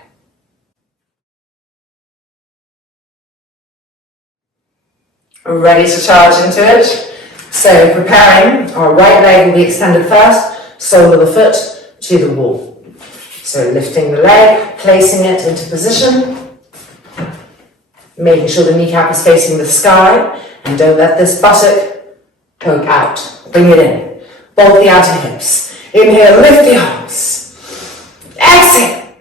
Ready to charge into it? So preparing, our right leg will be extended first, sole of the foot to the wall. So lifting the leg, placing it into position, making sure the kneecap is facing the sky, and don't let this buttock poke out. Bring it in. Bolt the outer hips. Inhale, lift the arms. Exhale.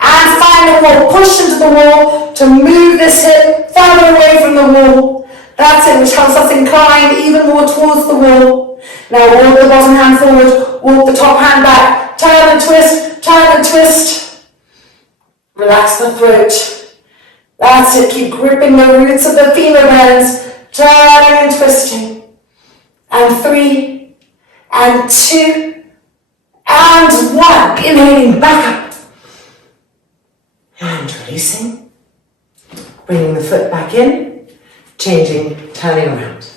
And find the wall. Push into the wall to move this hip further away from the wall. That's it, which helps us incline even more towards the wall. Now walk the bottom hand forward, walk the top hand back, turn and twist, turn and twist. Relax the throat. That's it, keep gripping the roots of the femur bones, turning and twisting. And 3, and 2, and 1. Inhaling back up. And releasing. Bringing the foot back in, changing, turning around.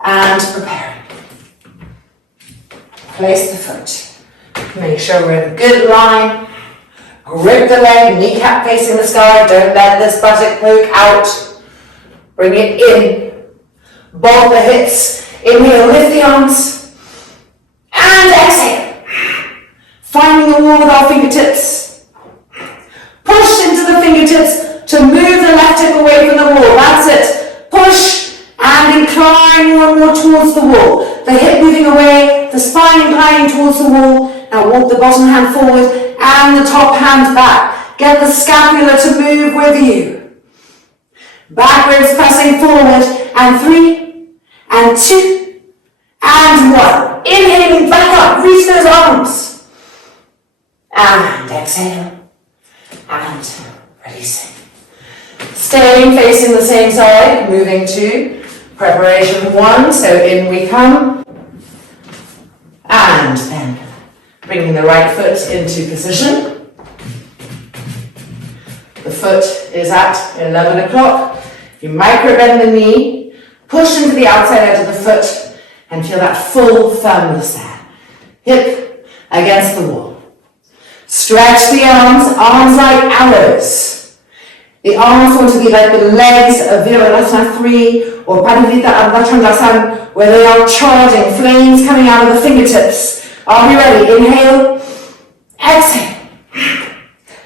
And preparing. Place the foot. Make sure we're in a good line. Grip the leg, kneecap facing the sky. Don't let this buttock poke out. Bring it in. Bolt the hips. Inhale, lift the arms. And exhale. Finding the wall with our fingertips. Push into the fingertips to move the left hip away from the wall. That's it. Push and incline more and more towards the wall. The hip moving away, the spine inclining towards the wall. Now walk the bottom hand forward and the top hand back. Get the scapula to move with you. Backwards pressing forward, and 3, and 2, and 1. Inhaling back up, reach those arms. And exhale, and releasing. Staying facing the same side, moving to preparation 1, so in we come. And then bringing the right foot into position. The foot is at 11 o'clock. You micro bend the knee, push into the outside edge of the foot, and feel that full firmness there. Hip against the wall. Stretch the arms like arrows. The arms want to be like the legs of Virabhadrasana 3 or Parivrtta Ardhachandasana, where they are charging, flames coming out of the fingertips. Are we ready? Inhale, exhale.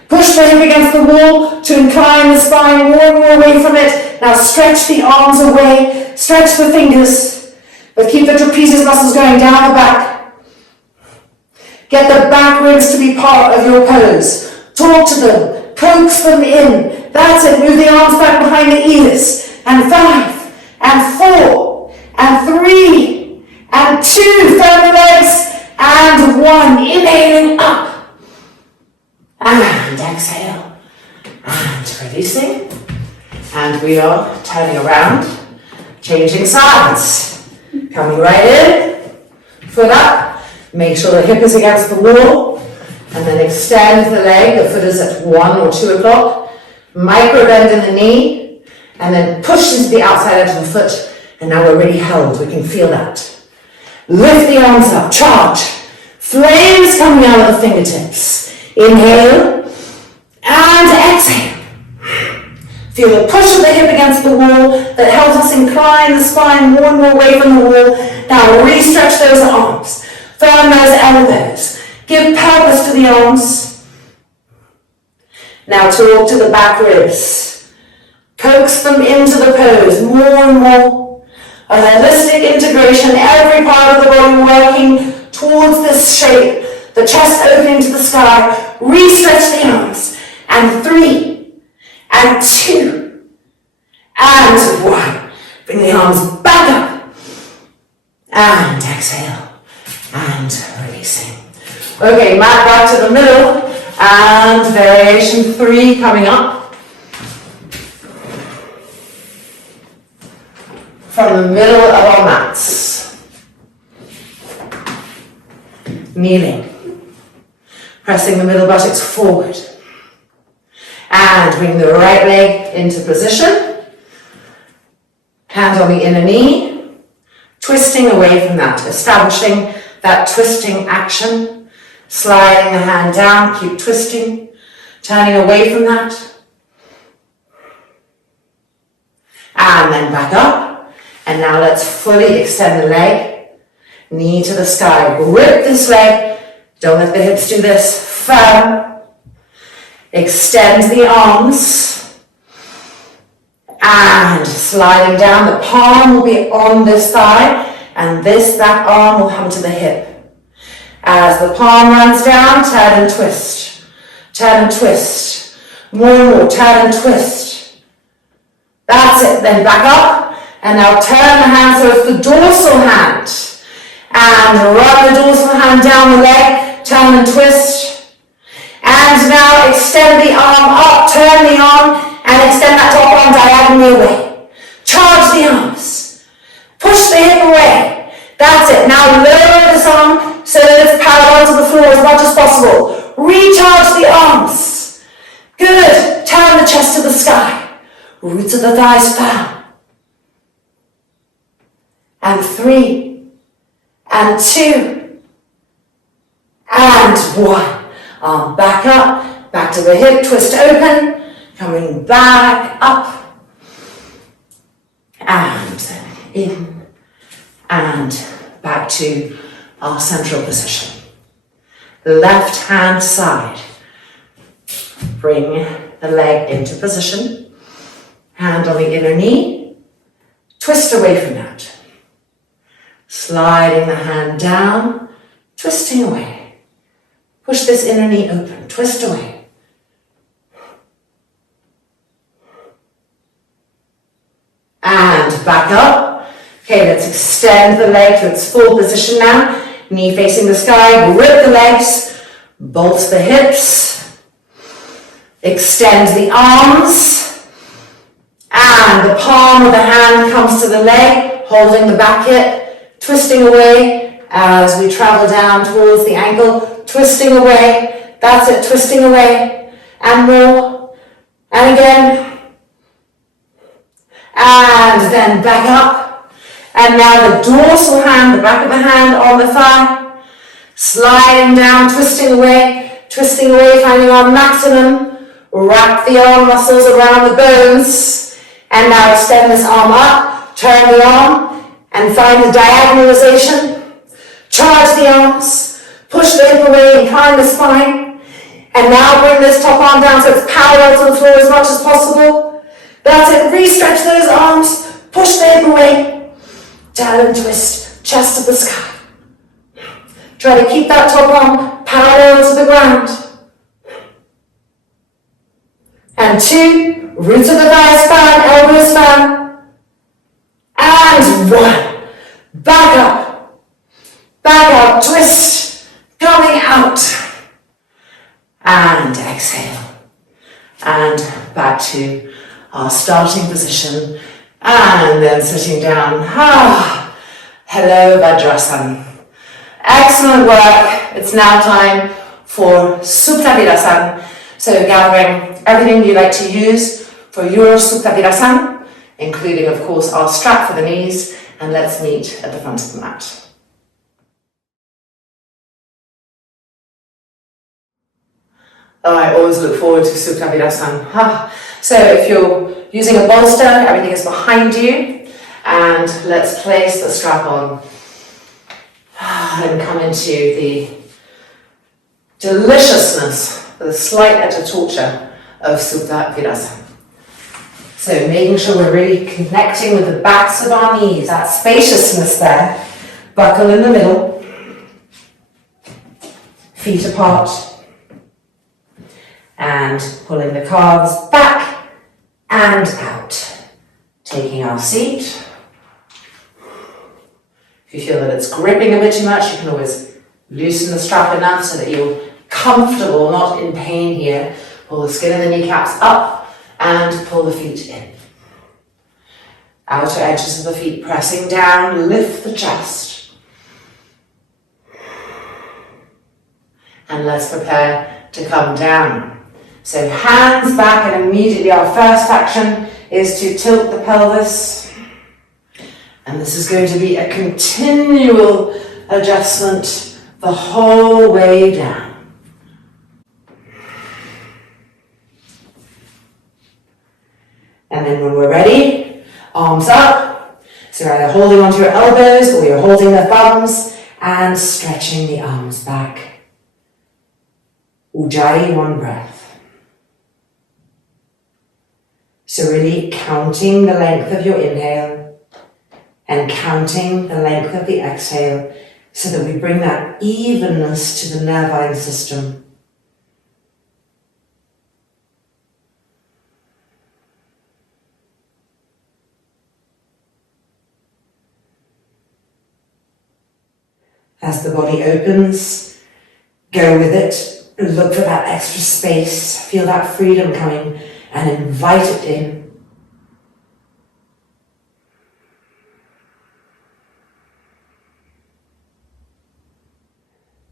Push the hip against the wall to incline the spine more and more away from it. Now stretch the arms away, stretch the fingers, but keep the trapezius muscles going down the back. Get the back ribs to be part of your pose. Talk to them, coax them in. That's it, move the arms back behind the ears. And 5, and 4, and 3, and 2, firm the legs, and 1. Inhaling up. And exhale, and releasing, and we are turning around, changing sides, coming right in, foot up, make sure the hip is against the wall, and then extend the leg, the foot is at 1 or 2 o'clock, micro bend in the knee, and then push into the outside edge of the foot, and now we're really held, we can feel that. Lift the arms up, charge, flames coming out of the fingertips. Inhale and exhale. Feel the push of the hip against the wall that helps us incline the spine more and more away from the wall. Now re-stretch those arms. Firm those elbows. Give purpose to the arms. Now talk to the back ribs. Coax them into the pose more and more. A holistic integration, every part of the body working towards this shape. The chest opening to the sky, re-stretch the arms, and 3, and 2, and 1. Bring the arms back up, and exhale, and releasing. Okay, mat back to the middle, and variation 3 coming up. from the middle of our mats. Kneeling. Pressing the middle buttocks forward. And bring the right leg into position. Hand on the inner knee. Twisting away from that. Establishing that twisting action. Sliding the hand down. Keep twisting. Turning away from that. And then back up. And now let's fully extend the leg. Knee to the sky. Grip this leg. Don't let the hips do this. Firm. Extend the arms. And sliding down. The palm will be on this thigh. And this back arm will come to the hip. As the palm runs down, turn and twist. Turn and twist. More and more. Turn and twist. That's it. Then back up. And now turn the hand so it's the dorsal hand. And run the dorsal hand down the leg. Turn and twist. And now extend the arm up. Turn the arm and extend that top arm diagonally away. Charge the arms. Push the hip away. That's it. Now lower this arm so that it's parallel to the floor as much as possible. Recharge the arms. Good. Turn the chest to the sky. Roots of the thighs firm. And 3. And 2. And 1. Arm back up. Back to the hip. Twist open. Coming back up. And then in. And back to our central position. Left hand side. Bring the leg into position. Hand on the inner knee. Twist away from that. Sliding the hand down. Twisting away. Push this inner knee open. Twist away. And back up. Okay, let's extend the leg to its full position now. Knee facing the sky, grip the legs, bolt the hips, extend the arms, and the palm of the hand comes to the leg, holding the back hip, twisting away as we travel down towards the ankle, twisting away, that's it, twisting away, and more, and again, and then back up. And now the dorsal hand, the back of the hand on the thigh, sliding down, twisting away, finding our maximum. Wrap the arm muscles around the bones. And now extend this arm up, turn the arm, and find the diagonalization. Charge the arms, push the hip away, incline the spine. And now bring this top arm down so it's parallel to the floor as much as possible. That's it, re-stretch those arms, push the hip away. Turn and twist, chest to the sky. Try to keep that top arm parallel to the ground. And 2, roots of the thighs firm, elbows firm. And 1, back up, twist, coming out. And exhale. And back to our starting position. And then sitting down. Hello, Vajrasana. Excellent work. It's now time for Supta Virasana. So gathering everything you like to use for your Supta Virasana, including, of course, our strap for the knees. And let's meet at the front of the mat. Oh, I always look forward to Supta Virasana. So if you're using a bolster, everything is behind you, and let's place the strap on and come into the deliciousness, the slight edge of torture of Supta Virasana. So making sure we're really connecting with the backs of our knees, that spaciousness there, buckle in the middle, feet apart, and pulling the calves back and out. Taking our seat. If you feel that it's gripping a bit too much, you can always loosen the strap enough so that you're comfortable, not in pain here. Pull the skin of the kneecaps up and pull the feet in. Outer edges of the feet pressing down, lift the chest. And let's prepare to come down. So hands back, and immediately our first action is to tilt the pelvis. And this is going to be a continual adjustment the whole way down. And then when we're ready, arms up. So you're either holding onto your elbows or you're holding the thumbs and stretching the arms back. Ujjayi, one breath. So really counting the length of your inhale and counting the length of the exhale so that we bring that evenness to the nervine system. As the body opens, go with it. Look for that extra space. Feel that freedom coming and invite it in.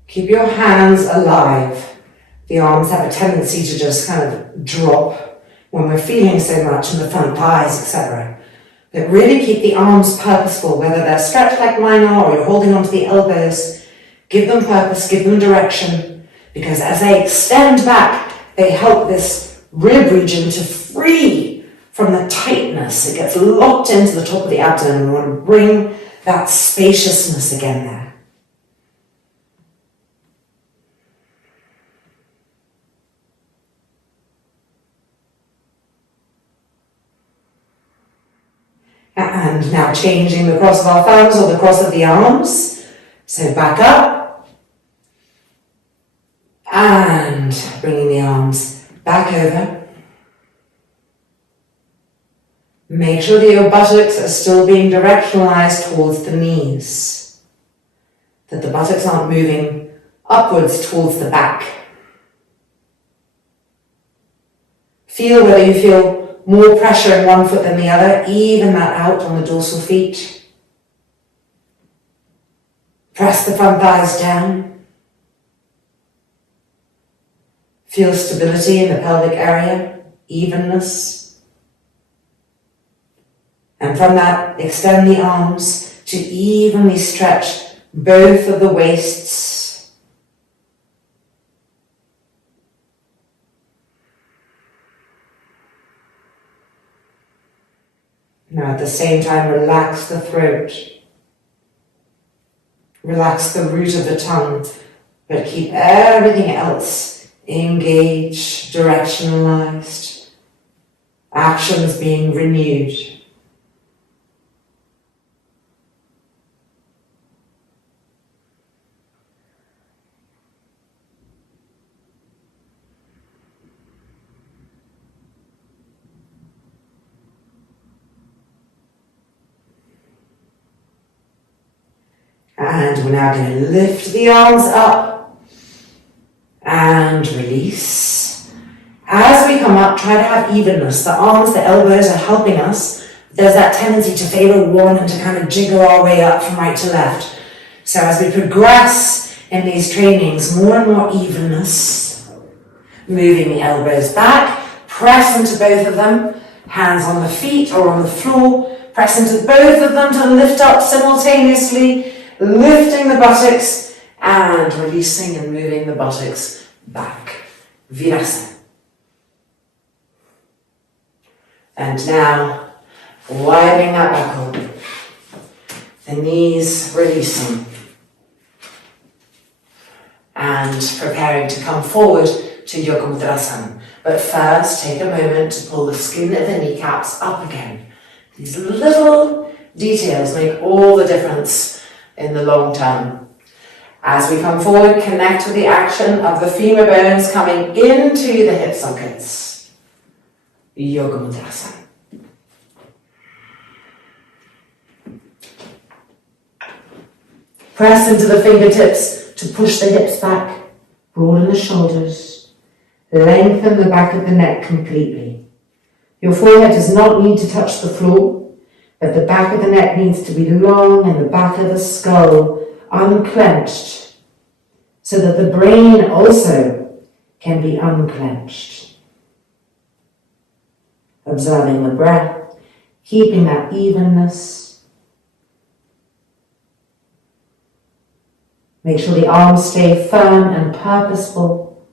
Keep your hands alive. The arms have a tendency to just kind of drop when we're feeling so much in the front thighs, etc. But really keep the arms purposeful, whether they're stretched like mine are or you're holding onto the elbows. Give them purpose, give them direction, because as they extend back, they help this rib region to free from the tightness. It gets locked into the top of the abdomen, and we want to bring that spaciousness again there. And now changing the cross of our thumbs or the cross of the arms. So back up. And bringing the arms back over. Make sure that your buttocks are still being directionalized towards the knees. That the buttocks aren't moving upwards towards the back. Feel whether you feel more pressure in one foot than the other. Even that out on the dorsal feet. Press the front thighs down. Feel stability in the pelvic area, evenness. And from that, extend the arms to evenly stretch both of the waists. Now at the same time, relax the throat. Relax the root of the tongue, but keep everything else engaged, directionalized, actions being renewed. And we're now going to lift the arms up and release. As we come up, try to have evenness. The arms, the elbows are helping us. There's that tendency to favor one and to kind of jiggle our way up from right to left. So as we progress in these trainings, more and more evenness. Moving the elbows back, press into both of them. Hands on the feet or on the floor. Press into both of them to lift up simultaneously. Lifting the buttocks and releasing and moving the buttocks back. Virasana. And now, widening that buckle. The knees releasing. And preparing to come forward to Yoga Mudrasana. But first, take a moment to pull the skin of the kneecaps up again. These little details make all the difference in the long term. As we come forward, connect with the action of the femur bones coming into the hip sockets. Yoga Mudrasana. Press into the fingertips to push the hips back. Broaden the shoulders. Lengthen the back of the neck completely. Your forehead does not need to touch the floor, But the back of the neck needs to be long and the back of the skull unclenched, so that the brain also can be unclenched. Observing the breath, keeping that evenness. Make sure the arms stay firm and purposeful.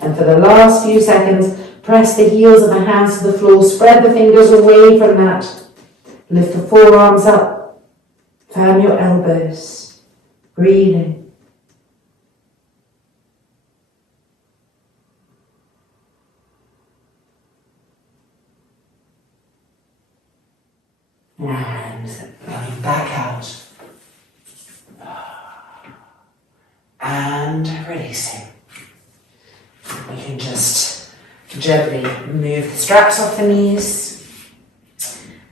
And for the last few seconds, press the heels of the hands to the floor, spread the fingers away from that. Lift the forearms up, firm your elbows, breathing. And going back out. And releasing. We can just gently move the straps off the knees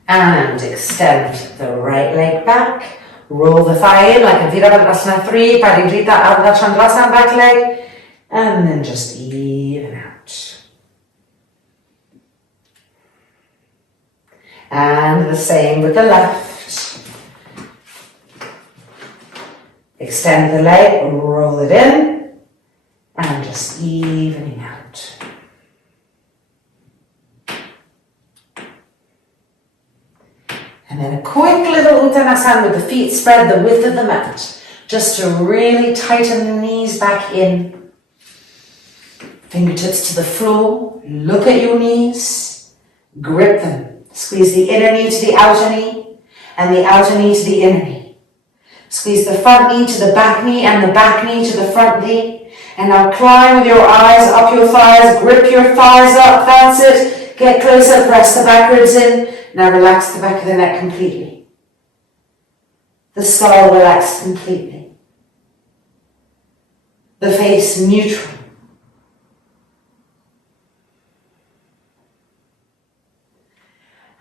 and extend the right leg back. Roll the thigh in like a Virabhadrasana 3, Parivrita Ardha Chandrasana back leg, and then just even out. And the same with the left. Extend the leg, roll it in, and just evening out. And then a quick little Uttanasana with the feet spread the width of the mat, just to really tighten the knees back in. Fingertips to the floor, look at your knees, grip them. Squeeze the inner knee to the outer knee, and the outer knee to the inner knee. Squeeze the front knee to the back knee, and the back knee to the front knee. And now climb with your eyes up your thighs, grip your thighs up, that's it. Get closer, press the back ribs in. Now relax the back of the neck completely. The skull relaxed completely. The face neutral.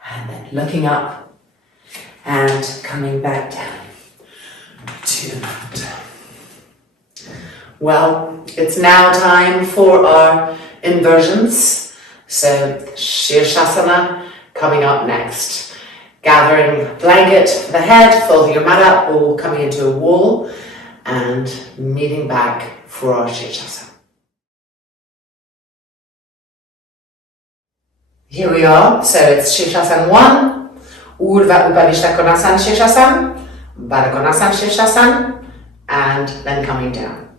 And then looking up and coming back down to the mat. Well, it's now time for our inversions. So Shirshasana coming up next. Gathering blanket for the head, folding your mat up, or coming into a wall and meeting back for our Shirshasana. Here we are, so it's Shirshasana 1, Urdhva Upavishta Konasana Shirshasana, Baddha Konasana Shirshasana, and then coming down.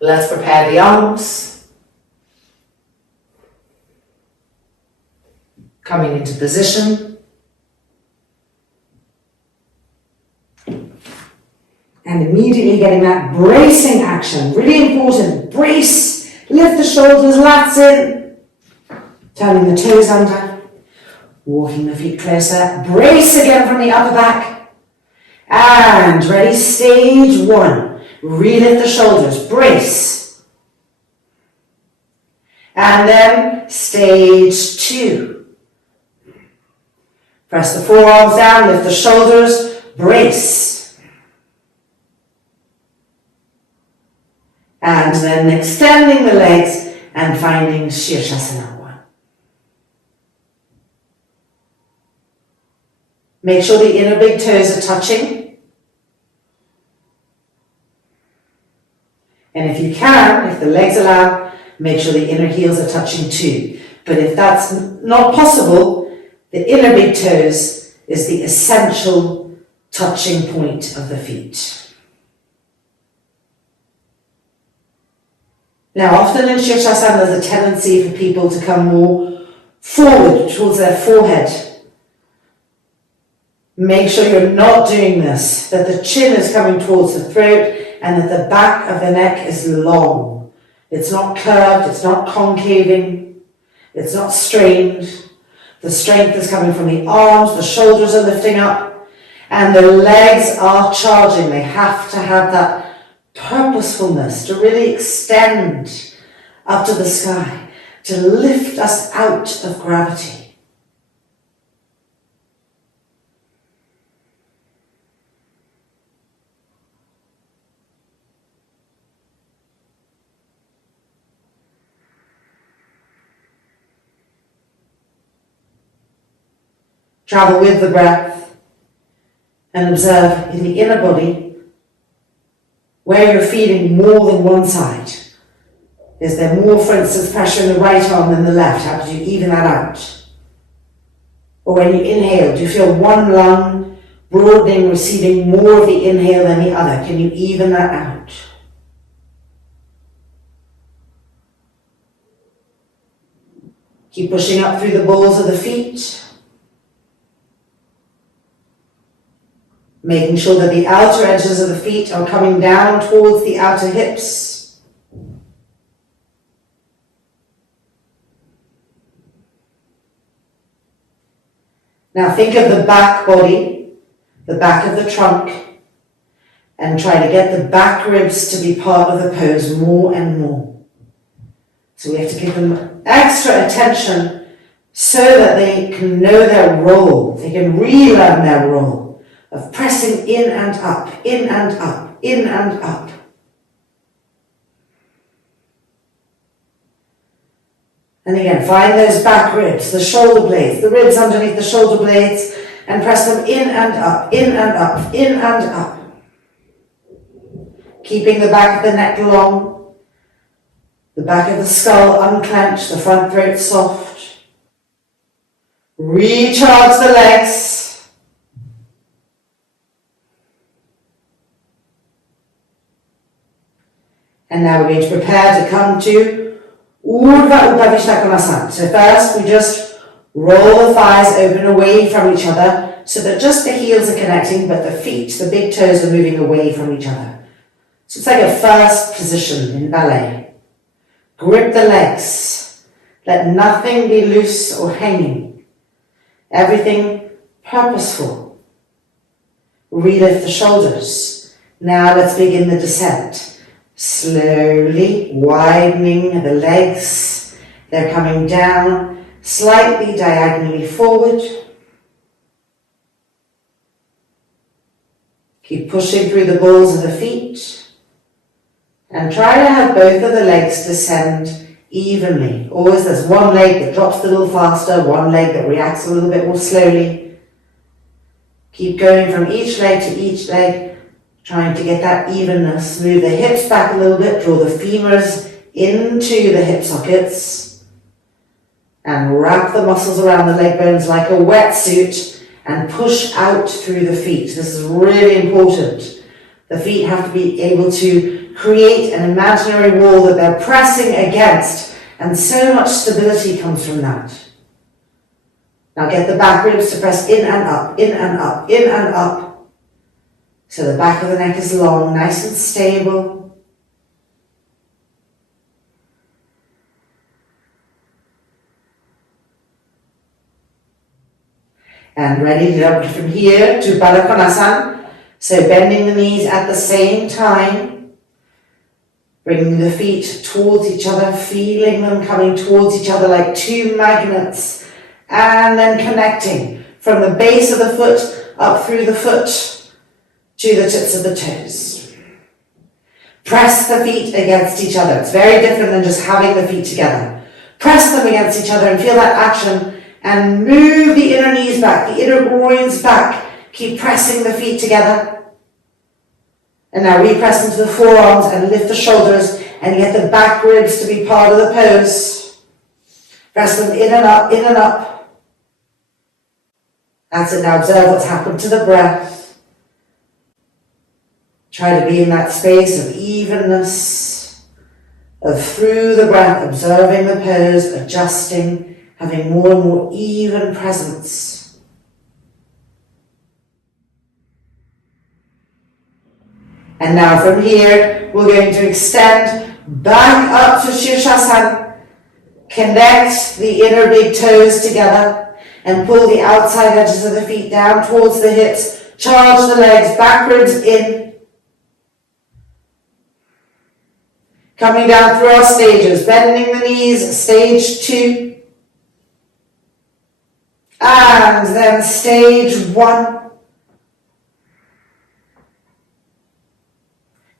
Let's prepare the arms. Coming into position. And immediately getting that bracing action, really important. Brace, lift the shoulders, lats in. Turning the toes under, walking the feet closer, brace again from the upper back, and ready, stage 1, relift the shoulders, brace, and then stage 2, press the forearms down, lift the shoulders, brace, and then extending the legs and finding Shirshasana 1. Make sure the inner big toes are touching. And if you can, if the legs allow, make sure the inner heels are touching too. But if that's not possible, the inner big toes is the essential touching point of the feet. Now, often in Shirshasana, there's a tendency for people to come more forward towards their forehead. Make sure you're not doing this, that the chin is coming towards the throat and that the back of the neck is long. It's not curved, it's not concaving, it's not strained. The strength is coming from the arms, the shoulders are lifting up, and the legs are charging. They have to have that purposefulness to really extend up to the sky, to lift us out of gravity. Travel with the breath. And observe in the inner body where you're feeling more than one side. Is there more, for instance, pressure in the right arm than the left? How did you even that out? Or when you inhale, do you feel one lung broadening, receiving more of the inhale than the other? Can you even that out? Keep pushing up through the balls of the feet. Making sure that the outer edges of the feet are coming down towards the outer hips. Now think of the back body, the back of the trunk, and try to get the back ribs to be part of the pose more and more. So we have to give them extra attention so that they can know their role, they can relearn their role of pressing in and up, in and up, in and up. And again, find those back ribs, the shoulder blades, the ribs underneath the shoulder blades, and press them in and up, in and up, in and up. Keeping the back of the neck long, the back of the skull unclenched, the front throat soft. Recharge the legs. And now we're going to prepare to come to Urdhva Upavishta Konasana. So first we just roll the thighs open away from each other so that just the heels are connecting, but the feet, the big toes, are moving away from each other. So it's like a first position in ballet. Grip the legs. Let nothing be loose or hanging. Everything purposeful. Relift the shoulders. Now let's begin the descent. Slowly widening the legs. They're coming down slightly diagonally forward. Keep pushing through the balls of the feet. And try to have both of the legs descend evenly. Always there's one leg that drops a little faster, one leg that reacts a little bit more slowly. Keep going from each leg to each leg, trying to get that evenness. Move the hips back a little bit, draw the femurs into the hip sockets, and wrap the muscles around the leg bones like a wetsuit and push out through the feet. This is really important. The feet have to be able to create an imaginary wall that they're pressing against, and so much stability comes from that. Now get the back ribs to press in and up, in and up, in and up. So the back of the neck is long, nice and stable. And ready to jump from here to Baddha Konasana. So bending the knees at the same time. Bringing the feet towards each other, feeling them coming towards each other like two magnets. And then connecting from the base of the foot up through the foot to the tips of the toes. Press the feet against each other. It's very different than just having the feet together. Press them against each other and feel that action, and move the inner knees back, the inner groins back. Keep pressing the feet together. And now repress into the forearms and lift the shoulders and get the back ribs to be part of the pose. Press them in and up, in and up. That's it. Now observe what's happened to the breath. Try to be in that space of evenness, of through the breath, observing the pose, adjusting, having more and more even presence. And now from here, we're going to extend back up to Shirshasana. Connect the inner big toes together and pull the outside edges of the feet down towards the hips. Charge the legs, back ribs in. Coming down through our stages, bending the knees, stage 2. And then stage 1.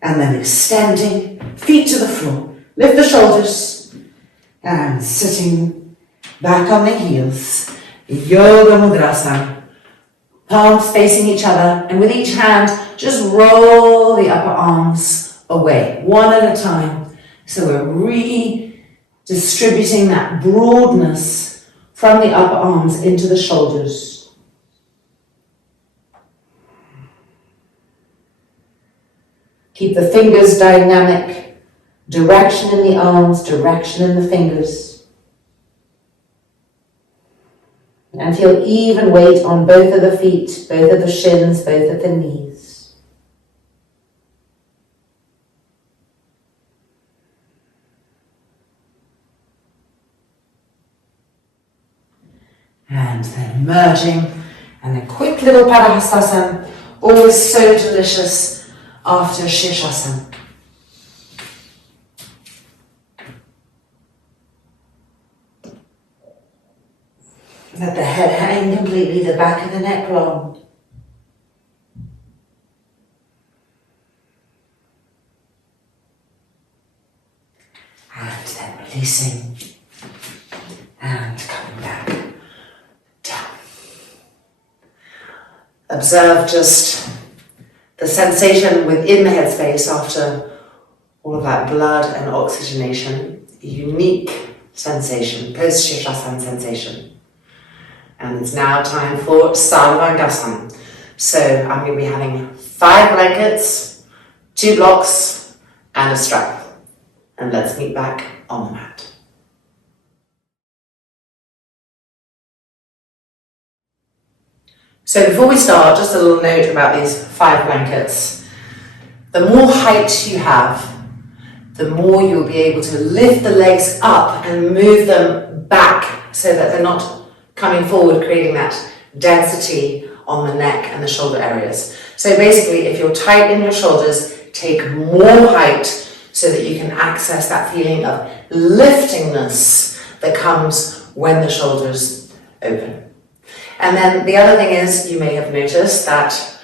And then extending, feet to the floor, lift the shoulders, and sitting back on the heels, Yoga Mudrasana, palms facing each other, and with each hand, just roll the upper arms away, one at a time. So we're redistributing that broadness from the upper arms into the shoulders. Keep the fingers dynamic, direction in the arms, direction in the fingers. And feel even weight on both of the feet, both of the shins, both of the knees. And then merging, and a quick little Padahastasana, always so delicious after Shirshasana. Let the head hang completely, the back of the neck long. And then releasing and coming back down. Observe just the sensation within the headspace after all of that blood and oxygenation. A unique sensation, post-Shirshasana sensation. And it's now time for Sarvangasana. So I'm going to be having 5 blankets, 2 blocks, and a strap. And let's meet back on the mat. So before we start, just a little note about these 5 blankets. The more height you have, the more you'll be able to lift the legs up and move them back so that they're not coming forward, creating that density on the neck and the shoulder areas. So basically, if you're tight in your shoulders, take more height so that you can access that feeling of liftingness that comes when the shoulders open. And then the other thing is, you may have noticed that,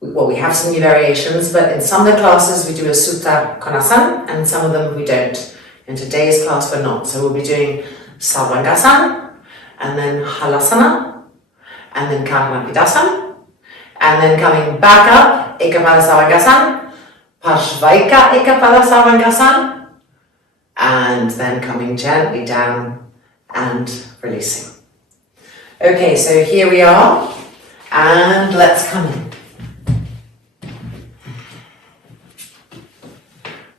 well, we have some new variations, but in some of the classes we do a Sutta Konasana, and some of them we don't. In today's class we're not. So we'll be doing Sarvangasana, and then Halasana, and then Karnapidasana, and then coming back up, Ekapada Sarvangasana, Parshvaika Ekapada Sarvangasana, and then coming gently down and releasing. Okay, so here we are, and let's come in.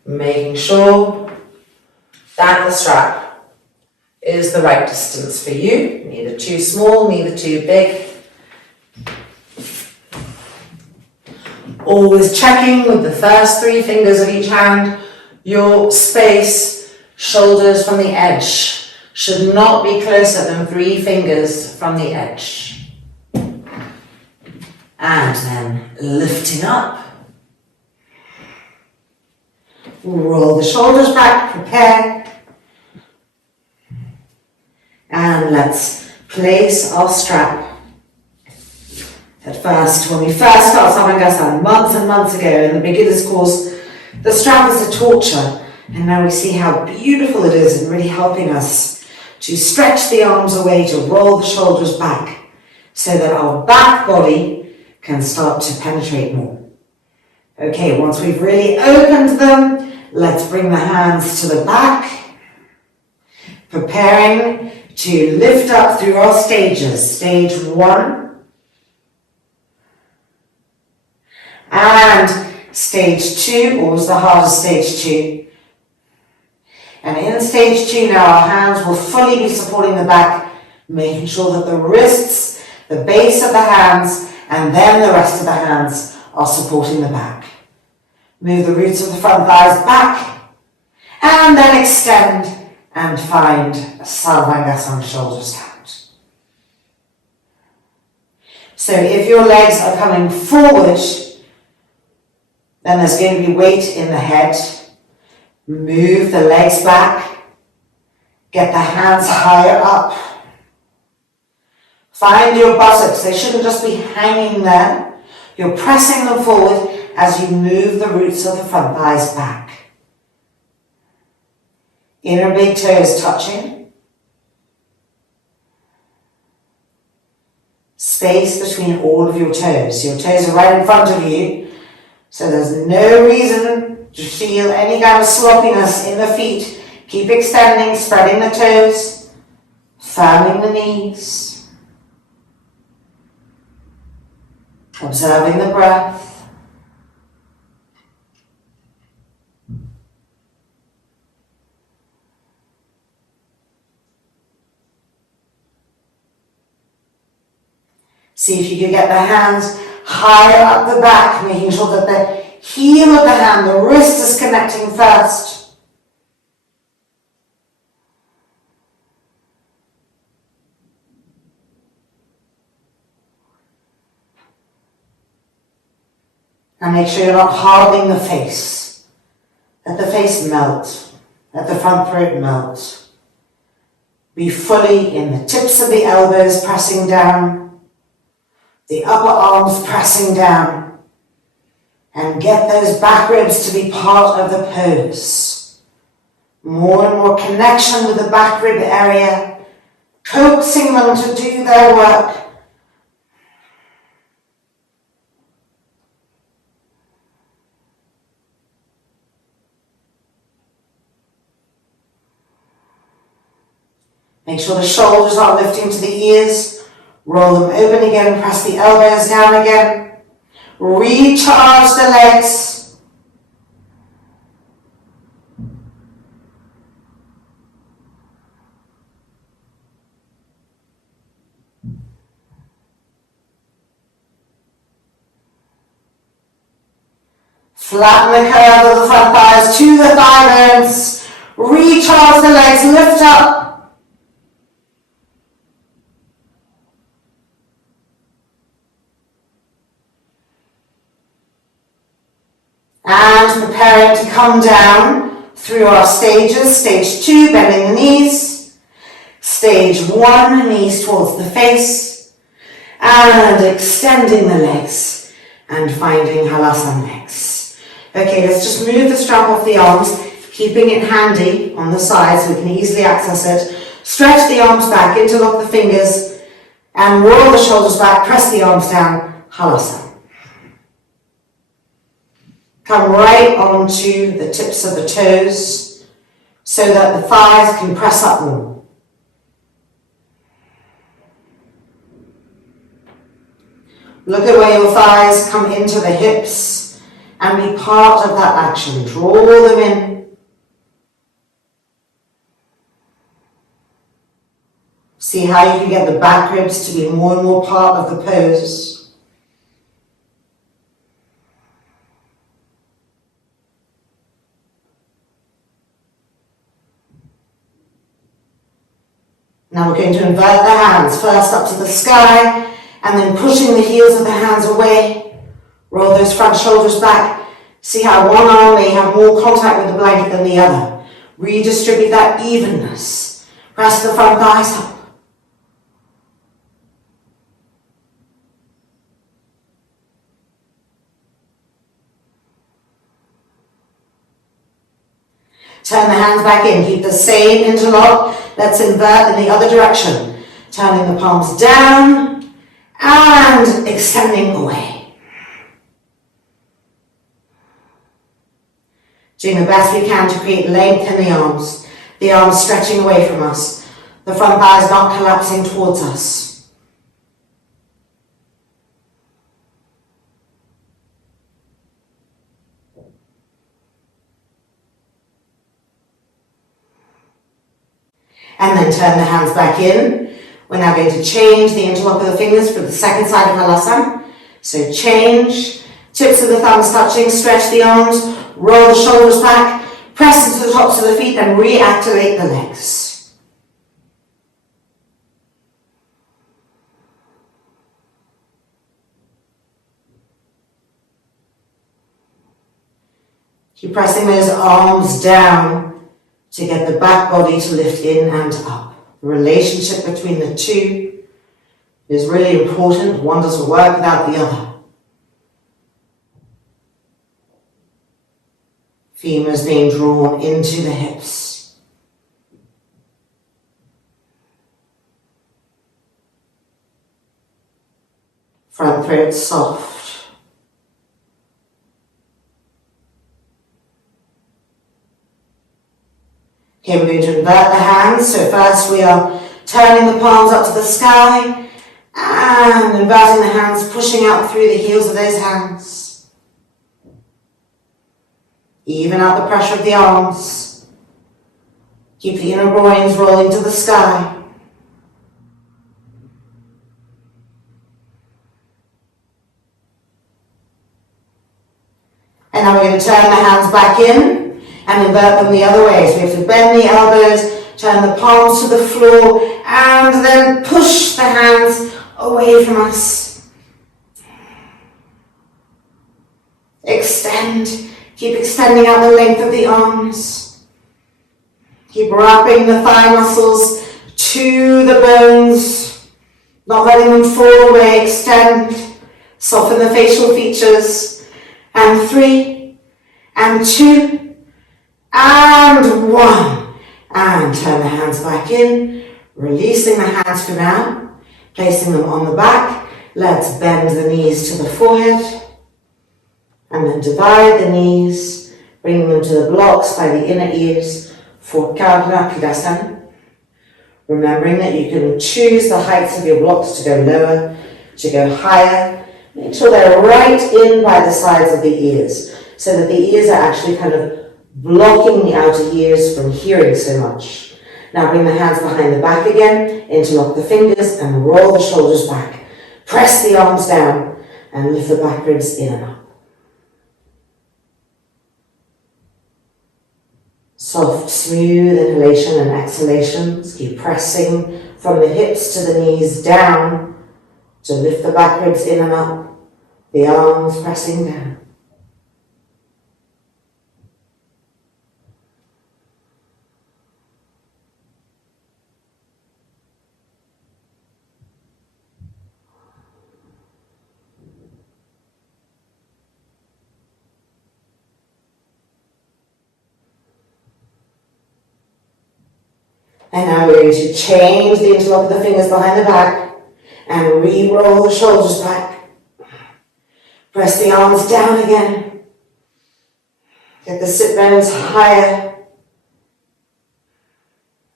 Making sure that the strap is the right distance for you, neither too small, neither too big. Always checking with the first 3 fingers of each hand, your space, shoulders from the edge, should not be closer than 3 fingers from the edge. And then lifting up. Roll the shoulders back, prepare. And let's place our strap. At first, when we first started Sarvangasana, months and months ago in the beginner's course, the strap was a torture. And now we see how beautiful it is in really helping us to stretch the arms away, to roll the shoulders back, so that our back body can start to penetrate more. Okay, once we've really opened them, let's bring the hands to the back, preparing to lift up through our stages. Stage 1 and stage 2, or was the hardest stage 2. And in stage 2 now, our hands will fully be supporting the back, making sure that the wrists, the base of the hands, and then the rest of the hands are supporting the back. Move the roots of the front thighs back, and then extend and find Sarvangasana, shoulders out. So if your legs are coming forward, then there's going to be weight in the head. Move the legs back. Get the hands higher up. Find your buttocks. They shouldn't just be hanging there. You're pressing them forward as you move the roots of the front thighs back. Inner big toes touching. space between all of your toes. Your toes are right in front of you, so there's no reason to feel any kind of sloppiness in the feet. Keep extending, spreading the toes, firming the knees, observing the breath. See if you can get the hands higher up the back, making sure that the heel of the hand, the wrist is connecting first. And make sure you're not hardening the face. Let the face melt. Let the front throat melt. Be fully in the tips of the elbows pressing down. The upper arms pressing down, and get those back ribs to be part of the pose. More and more connection with the back rib area, coaxing them to do their work. Make sure the shoulders are lifting to the ears. Roll them open again, press the elbows down again. Recharge the legs. Flatten the curve of the front thighs to the thigh bones. Recharge the legs, lift up. And preparing to come down through our stages. Stage 2, bending the knees. Stage 1, knees towards the face. And extending the legs and finding halasana next. Okay, let's just move the strap off the arms, keeping it handy on the side so we can easily access it. Stretch the arms back, interlock the fingers, and roll the shoulders back, press the arms down, halasana. Come right onto the tips of the toes so that the thighs can press up more. Look at where your thighs come into the hips and be part of that action. Draw them in. See how you can get the back ribs to be more and more part of the pose. Now we're going to invert the hands, first up to the sky, and then pushing the heels of the hands away. Roll those front shoulders back. See how one arm may have more contact with the blanket than the other. Redistribute that evenness. Press the front thighs up. Turn the hands back in. Keep the same interlock. Let's invert in the other direction. Turning the palms down and extending away. Doing the best we can to create length in the arms stretching away from us, the front thighs not collapsing towards us. And then turn the hands back in. We're now going to change the interlock of the fingers for the second side of halasana. So change, tips of the thumbs touching, stretch the arms, roll the shoulders back, press into the tops of the feet and reactivate the legs. Keep pressing those arms down to get the back body to lift in and up. The relationship between the two is really important. One doesn't work without the other. Femurs being drawn into the hips. Front throat soft. Okay, we're going to invert the hands. So first we are turning the palms up to the sky and inverting the hands, pushing out through the heels of those hands. Even out the pressure of the arms. Keep the inner groins rolling to the sky. And now we're going to turn the hands back in and invert them the other way. So we have to bend the elbows, turn the palms to the floor, and then push the hands away from us. Extend. Keep extending out the length of the arms. Keep wrapping the thigh muscles to the bones, not letting them fall away. Extend. Soften the facial features. And 3, and 2, and 1. And turn the hands back in, releasing the hands for now, placing them on the back. Let's bend the knees to the forehead. And then divide the knees, bringing them to the blocks by the inner ears for Karna Pidasana. Remembering that you can choose the heights of your blocks to go lower, to go higher. Make sure they're right in by the sides of the ears, so that the ears are actually kind of blocking the outer ears from hearing so much. Now bring the hands behind the back again, interlock the fingers and roll the shoulders back. Press the arms down and lift the back ribs in and up. Soft, smooth inhalation and exhalations. Keep pressing from the hips to the knees down to lift the back ribs in and up. The arms pressing down. And now we're going to change the interlock of the fingers behind the back and re-roll the shoulders back. Press the arms down again. Get the sit bones higher.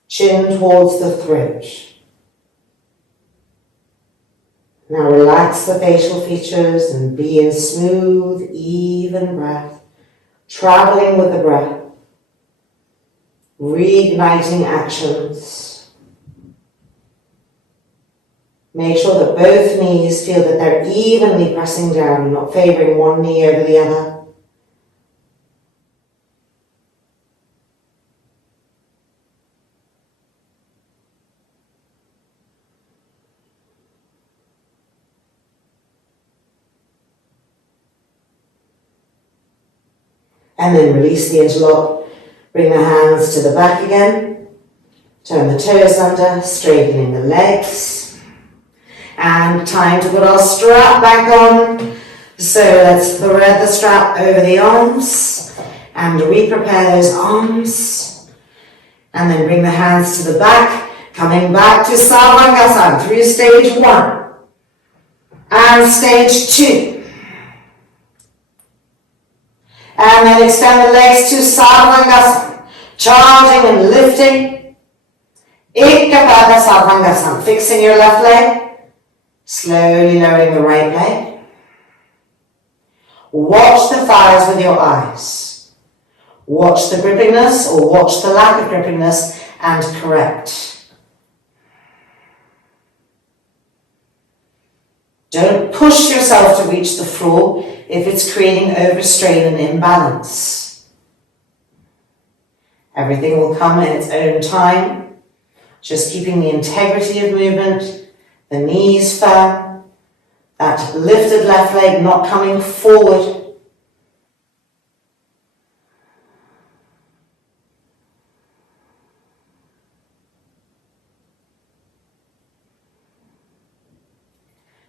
Chin towards the throat. Now relax the facial features and be in smooth, even breath. Traveling with the breath. Reigniting actions. Make sure that both knees feel that they're evenly pressing down, not favoring one knee over the other. And then release the interlock. Bring the hands to the back again. Turn the toes under, straightening the legs. And time to put our strap back on. So let's thread the strap over the arms and re-prepare those arms. And then bring the hands to the back, coming back to Sarvangasana through stage 1 and stage 2. And then extend the legs to Sarvangasana, charging and lifting. Ekapada Sarvangasana, fixing your left leg. Slowly lowering the right leg. Watch the thighs with your eyes. Watch the grippingness or watch the lack of grippingness and correct. Don't push yourself to reach the floor if it's creating overstrain and imbalance. Everything will come in its own time. Just keeping the integrity of movement. The knees firm, that lifted left leg not coming forward.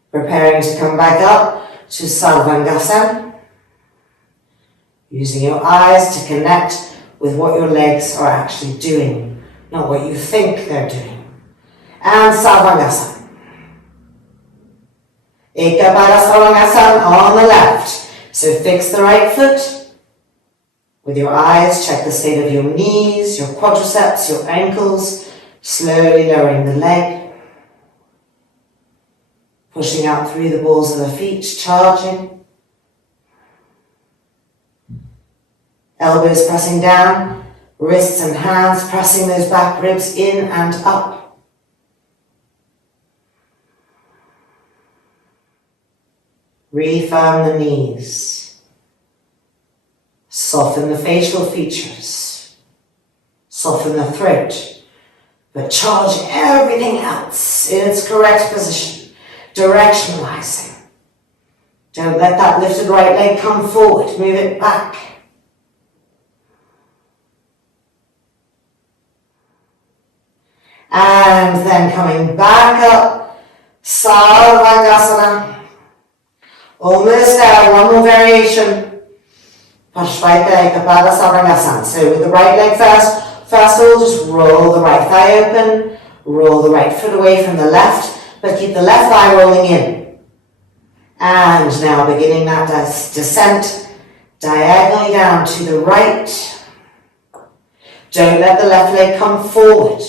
Preparing to come back up to Sarvangasana. Using your eyes to connect with what your legs are actually doing, not what you think they're doing. And Sarvangasana. Ekapada Savangasana on the left. So fix the right foot. With your eyes, check the state of your knees, your quadriceps, your ankles. Slowly lowering the leg. Pushing out through the balls of the feet, charging. Elbows pressing down, wrists and hands pressing those back ribs in and up. Refirm the knees. Soften the facial features. Soften the throat. But charge everything else in its correct position. Directionalizing. Don't let that lifted right leg come forward. Move it back. And then coming back up. Sarvangasana. Almost there, one more variation. Push right there, Ekapada Savangasana. So with the right leg first of all, just roll the right thigh open, roll the right foot away from the left, but keep the left thigh rolling in. And now beginning that descent, diagonally down to the right. Don't let the left leg come forward.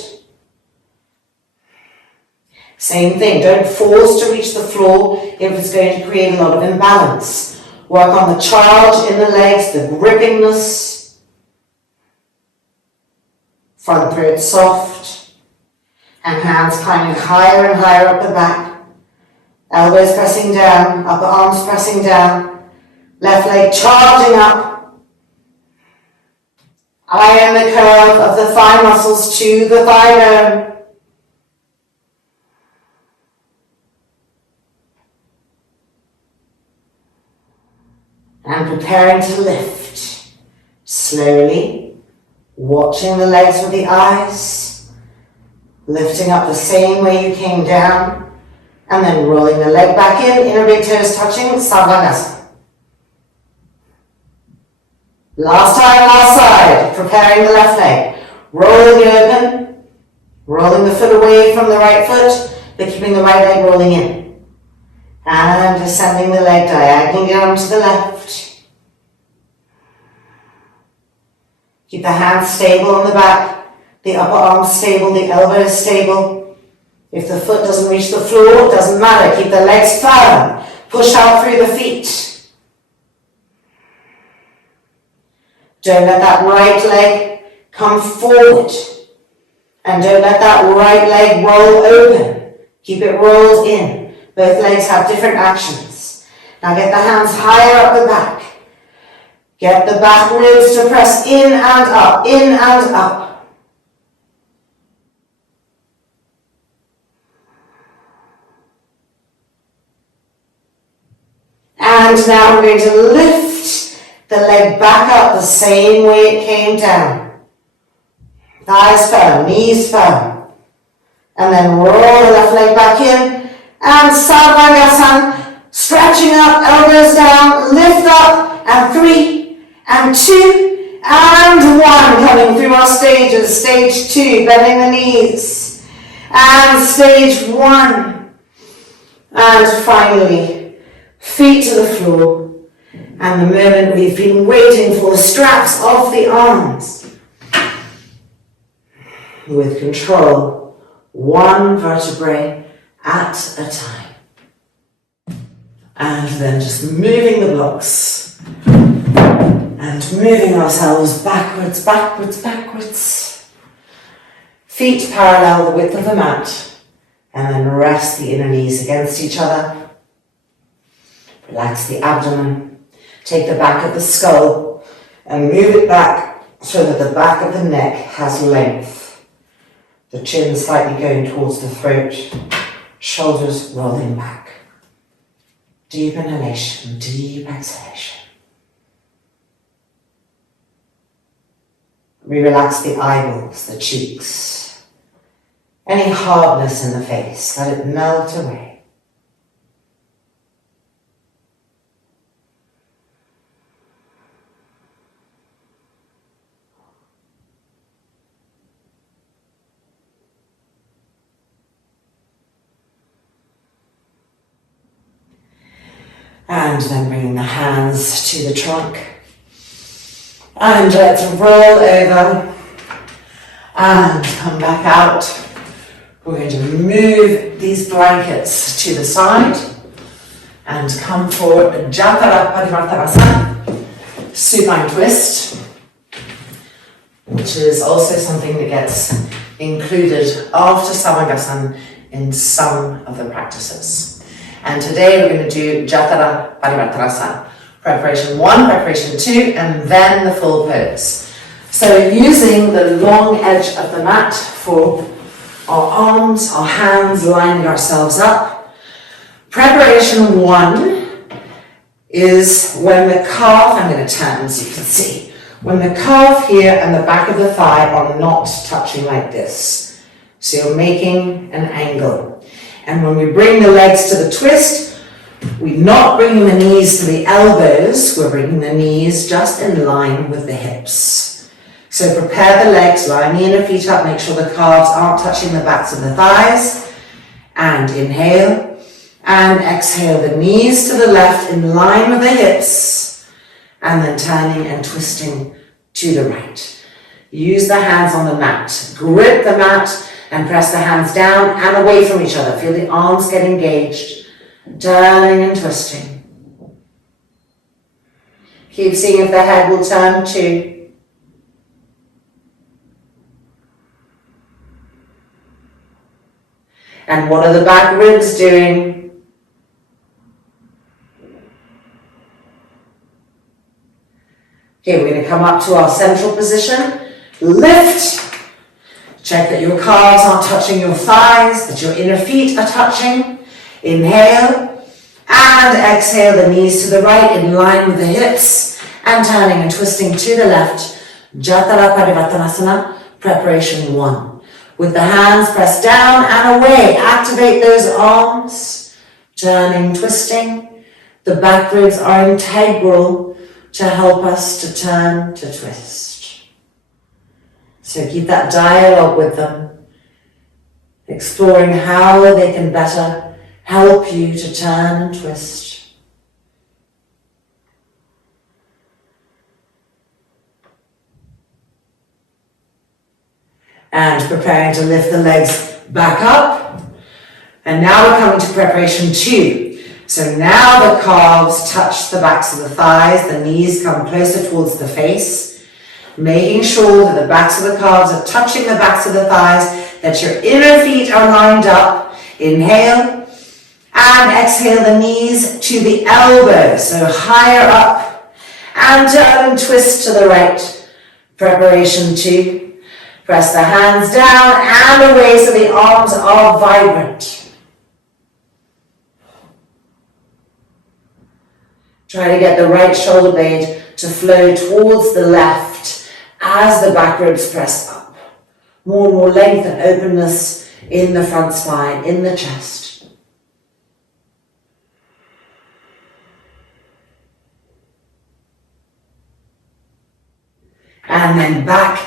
Same thing, don't force to reach the floor if it's going to create a lot of imbalance. Work on the charge in the legs, the grippingness. Front throat soft. And hands climbing higher and higher up the back. Elbows pressing down, upper arms pressing down. Left leg charging up. Iron the curve of the thigh muscles to the thigh bone. And preparing to lift. Slowly, watching the legs with the eyes, lifting up the same way you came down, and then rolling the leg back in, inner big toes touching, Savangasana. Last time, last side, preparing the left leg. Rolling it open, rolling the foot away from the right foot, but keeping the right leg rolling in. And descending the leg diagonally down to the left. Keep the hands stable on the back, the upper arms stable, the elbows stable. If the foot doesn't reach the floor, it doesn't matter. Keep the legs firm. Push out through the feet. Don't let that right leg come forward. And don't let that right leg roll open. Keep it rolled in. Both legs have different actions. Now get the hands higher up the back. Get the back ribs to press in and up, in and up. And now we're going to lift the leg back up the same way it came down. Thighs firm, knees firm. And then roll the left leg back in. And Savangasana, stretching up, elbows down, lift up, and 3, and 2, and 1, coming through our stages. Stage 2, bending the knees. And stage 1. And finally, feet to the floor. And the moment we've been waiting for, straps off the arms. With control, one vertebrae at a time. And then just moving the blocks. And moving ourselves backwards, backwards, backwards. Feet parallel the width of the mat. And then rest the inner knees against each other. Relax the abdomen. Take the back of the skull and move it back so that the back of the neck has length. The chin slightly going towards the throat. Shoulders rolling back. Deep inhalation, deep exhalation. We relax the eyeballs, the cheeks. Any hardness in the face, let it melt away. And then bringing the hands to the trunk. And let's roll over and come back out. We're going to move these blankets to the side and come for Jatara Parivartanasana, supine twist, which is also something that gets included after Samangasana in some of the practices. And today we're going to do Jatara Parivartanasana. Preparation 1, preparation 2, and then the full pose. So using the long edge of the mat for our arms, our hands, lining ourselves up. Preparation 1 is when the calf, I'm going to turn so you can see, when the calf here and the back of the thigh are not touching like this. So you're making an angle. And when we bring the legs to the twist, we're not bringing the knees to the elbows, we're bringing the knees just in line with the hips. So prepare the legs, line the inner feet up, make sure the calves aren't touching the backs of the thighs. And inhale and exhale, the knees to the left in line with the hips. And then turning and twisting to the right. Use the hands on the mat, grip the mat and press the hands down and away from each other. Feel the arms get engaged. Turning and twisting. Keep seeing if the head will turn too. And what are the back ribs doing? Okay, we're going to come up to our central position. Lift. Check that your calves aren't touching your thighs, that your inner feet are touching. Inhale and exhale, the knees to the right in line with the hips and turning and twisting to the left. Jatara Parivartanasana, preparation 1. With the hands pressed down and away, activate those arms, turning, twisting. The back ribs are integral to help us to turn, to twist. So keep that dialogue with them, exploring how they can better help you to turn and twist. And preparing to lift the legs back up. And now we're coming to preparation 2. So now the calves touch the backs of the thighs, the knees come closer towards the face. Making sure that the backs of the calves are touching the backs of the thighs, that your inner feet are lined up. Inhale and exhale, the knees to the elbows, so higher up. And turn and twist to the right. Preparation 2. Press the hands down and away so the arms are vibrant. Try to get the right shoulder blade to flow towards the left as the back ribs press up. More and more length and openness in the front spine, in the chest. And then back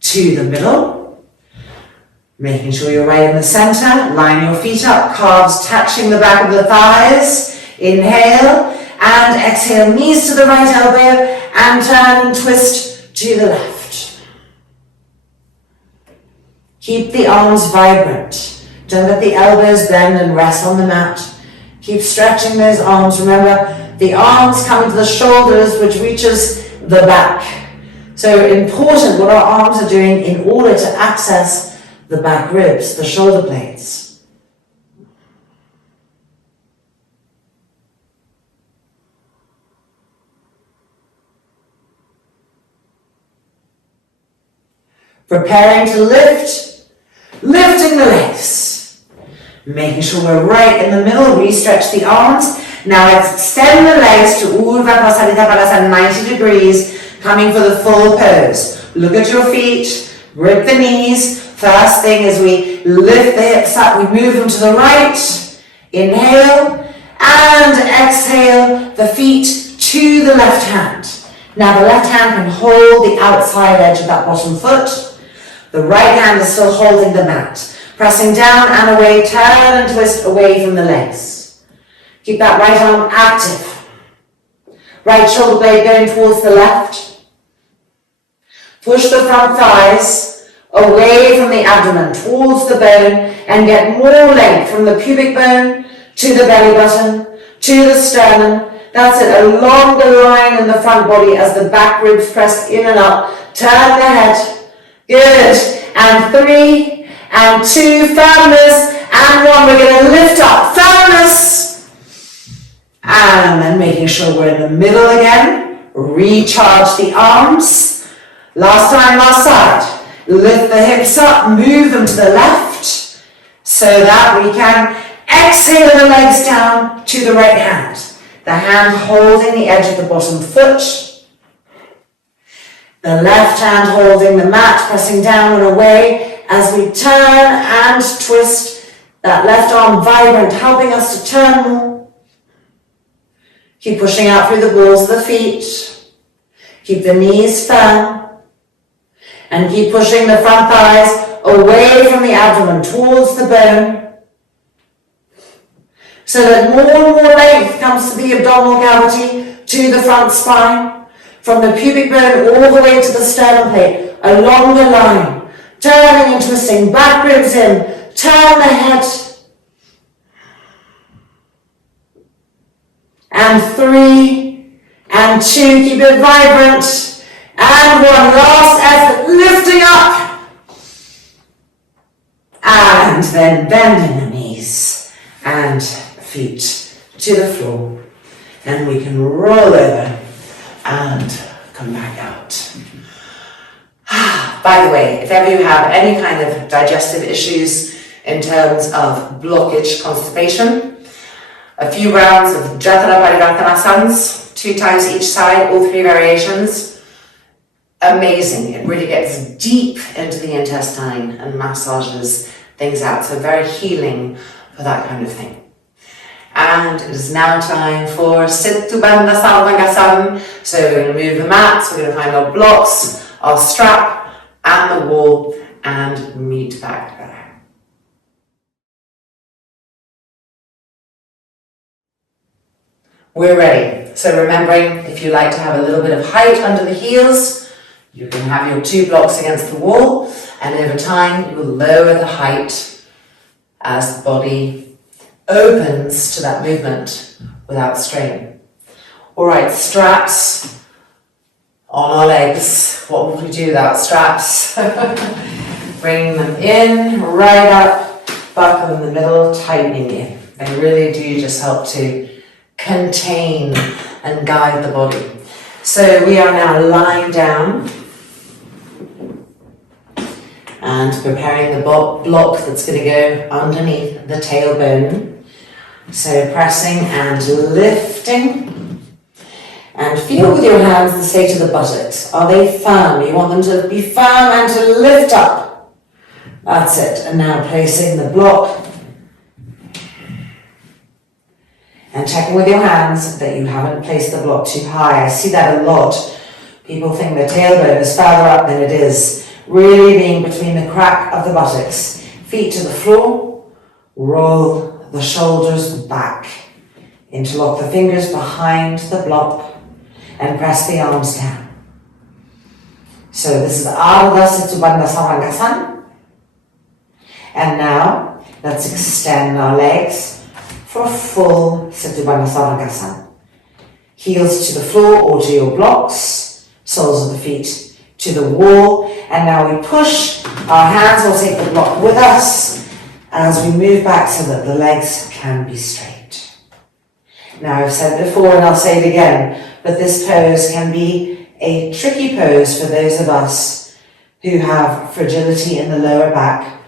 to the middle. Making sure you're right in the center. Line your feet up, calves touching the back of the thighs. Inhale and exhale, knees to the right elbow and turn and twist to the left. Keep the arms vibrant. Don't let the elbows bend and rest on the mat. Keep stretching those arms. Remember, the arms come to the shoulders, which reaches the back. So important what our arms are doing in order to access the back ribs, the shoulder blades. Preparing to lift, lifting the legs. Making sure we're right in the middle, re-stretch the arms. Now extend the legs to Urdhva Prasarita Padasana, 90 degrees, coming for the full pose. Look at your feet, grip the knees. First thing is we lift the hips up, we move them to the right. Inhale and exhale, the feet to the left hand. Now the left hand can hold the outside edge of that bottom foot. The right hand is still holding the mat. Pressing down and away, turn and twist away from the legs. Keep that right arm active. Right shoulder blade going towards the left. Push the front thighs away from the abdomen, towards the bone, and get more length from the pubic bone to the belly button, to the sternum. That's it, a longer line in the front body as the back ribs press in and up. Turn the head. Good. And 3, and 2, firmness, and 1. We're going to lift up, firmness. And then making sure we're in the middle again. Recharge the arms. Last time, last side. Lift the hips up, move them to the left so that we can exhale the legs down to the right hand. The hand holding the edge of the bottom foot. The left hand holding the mat, pressing down and away as we turn and twist. That left arm vibrant, helping us to turn more. Keep pushing out through the balls of the feet. Keep the knees firm. And keep pushing the front thighs away from the abdomen, towards the bone. So that more and more length comes to the abdominal cavity, to the front spine. From the pubic bone all the way to the sternum plate, a longer line. Turning and twisting, back ribs in, turn the head. And 3, and 2, keep it vibrant. And 1, last effort, lifting up. And then bending the knees and feet to the floor. And we can roll over and come back out. By the way, if ever you have any kind of digestive issues in terms of blockage, constipation, a few rounds of Jatara Parivartanasanas, 2 times each side, all 3 variations. Amazing. It really gets deep into the intestine and massages things out. So very healing for that kind of thing. And it is now time for Siddha Bandha Sarvangasana. So we're going to move the mats, we're going to find our blocks, our strap and the wall, and meet back there. We're ready. So remembering, if you like to have a little bit of height under the heels, you can have your 2 blocks against the wall, and over time you will lower the height as the body opens to that movement without strain. Alright, straps on our legs. What would we do without straps? Bring them in, right up, buckle in the middle, tightening in. They really do just help to contain and guide the body. So we are now lying down and preparing the block that's going to go underneath the tailbone. So pressing and lifting. And feel with your hands the state of the buttocks. Are they firm? You want them to be firm and to lift up. That's it. And now placing the block. And checking with your hands that you haven't placed the block too high. I see that a lot. People think the tailbone is further up than it is. Really being between the crack of the buttocks. Feet to the floor. Roll the shoulders back. Interlock the fingers behind the block. And press the arms down. So this is Ardha Siddha Bandha Sarvangasana. And now let's extend our legs for a full Siddha Bandha Sarvangasana. Heels to the floor or to your blocks, soles of the feet to the wall, and now we push, our hands will take the block with us as we move back so that the legs can be straight. Now I've said before and I'll say it again, but this pose can be a tricky pose for those of us who have fragility in the lower back.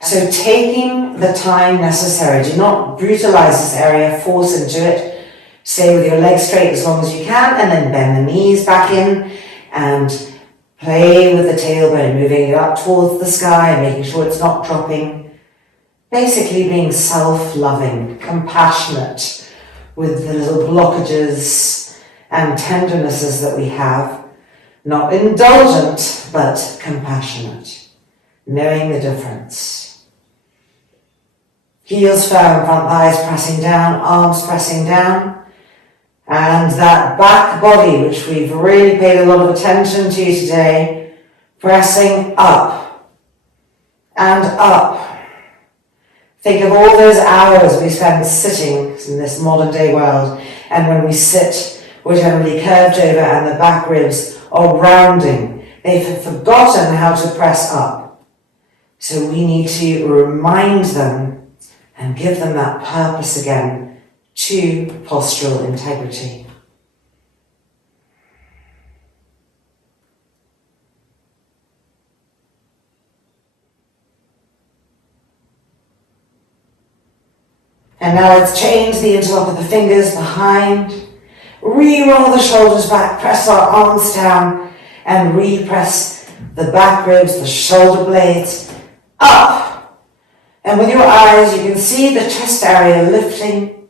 So taking the time necessary, do not brutalize this area, force into it. Stay with your legs straight as long as you can, and then bend the knees back in and play with the tailbone, moving it up towards the sky and making sure it's not dropping. Basically being self-loving, compassionate with the little blockages and tendernesses that we have. Not indulgent, but compassionate. Knowing the difference. Heels firm, front thighs pressing down, arms pressing down. And that back body, which we've really paid a lot of attention to today, pressing up and up. Think of all those hours we spend sitting in this modern day world, and when we sit, we're generally curved over and the back ribs are rounding. They've forgotten how to press up. So we need to remind them and give them that purpose again to postural integrity. And now let's change the interlock of the fingers behind. Re-roll the shoulders back, press our arms down, and re-press the back ribs, the shoulder blades up. And with your eyes, you can see the chest area lifting.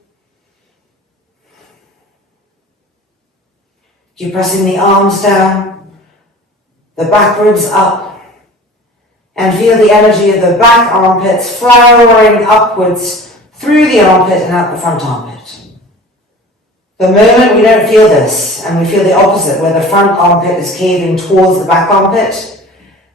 Keep pressing the arms down, the back ribs up, and feel the energy of the back armpits flowering upwards through the armpit and out the front armpit. The moment we don't feel this, and we feel the opposite, where the front armpit is caving towards the back armpit,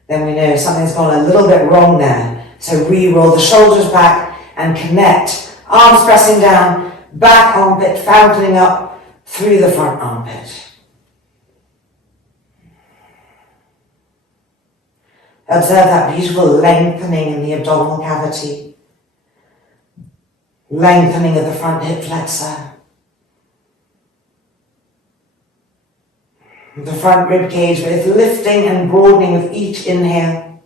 then we know something's gone a little bit wrong there. So re-roll the shoulders back and connect. Arms pressing down, back armpit fountaining up through the front armpit. Observe that beautiful lengthening in the abdominal cavity. Lengthening of the front hip flexor. The front rib cage is lifting and broadening with each inhale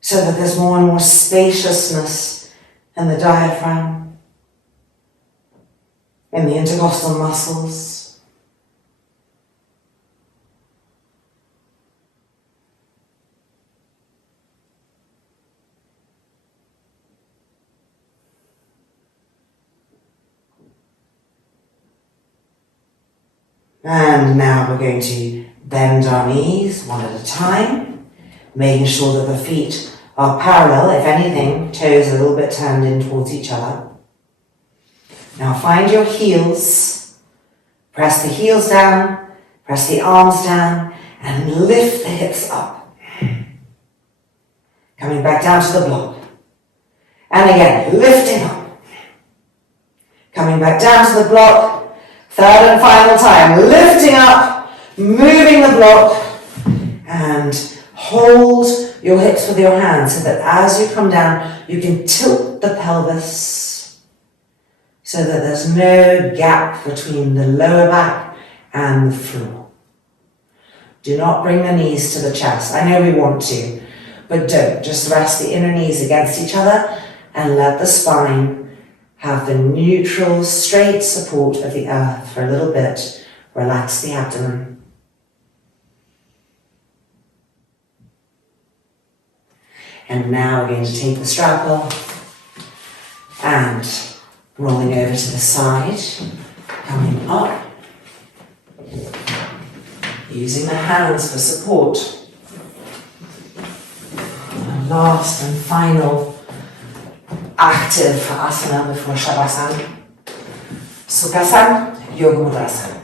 so that there's more and more spaciousness in the diaphragm, in the intercostal muscles. And now we're going to bend our knees one at a time, making sure that the feet are parallel, if anything, toes a little bit turned in towards each other. Now find your heels, press the heels down, press the arms down, and lift the hips up. Coming back down to the block. And again, lifting up. Coming back down to the block. Third and final time, lifting up, moving the block, and hold your hips with your hands so that as you come down, you can tilt the pelvis so that there's no gap between the lower back and the floor. Do not bring the knees to the chest. I know we want to, but don't. Just rest the inner knees against each other and let the spine have the neutral, straight support of the earth for a little bit. Relax the abdomen. And now we're going to take the strap off and rolling over to the side, coming up, using the hands for support. And last and final active asana before Shavasana. Sukhasana, Yoga Mudrasana.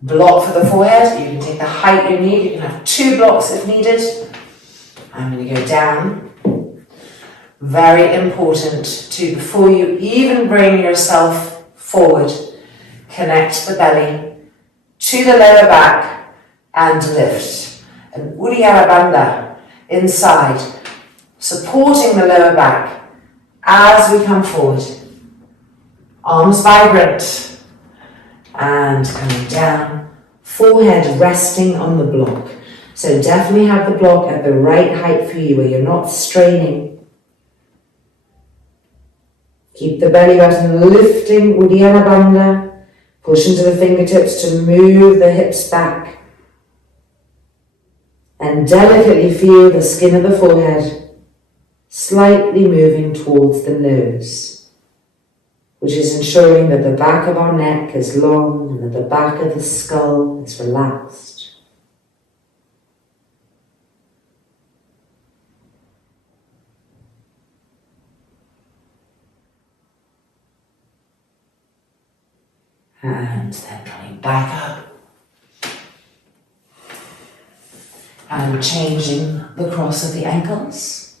Block for the forehead. You can take the height you need. You can have 2 blocks if needed. I'm going to go down. Very important to, before you even bring yourself forward, connect the belly to the lower back and lift. An Uddiyana Bandha inside, supporting the lower back as we come forward. Arms vibrant and coming down, forehead resting on the block. So definitely have the block at the right height for you where you're not straining. Keep the belly button lifting, Uddiyana Bandha. Push into the fingertips to move the hips back. And delicately feel the skin of the forehead slightly moving towards the nose, which is ensuring that the back of our neck is long and that the back of the skull is relaxed. And then coming back up. And changing the cross of the ankles.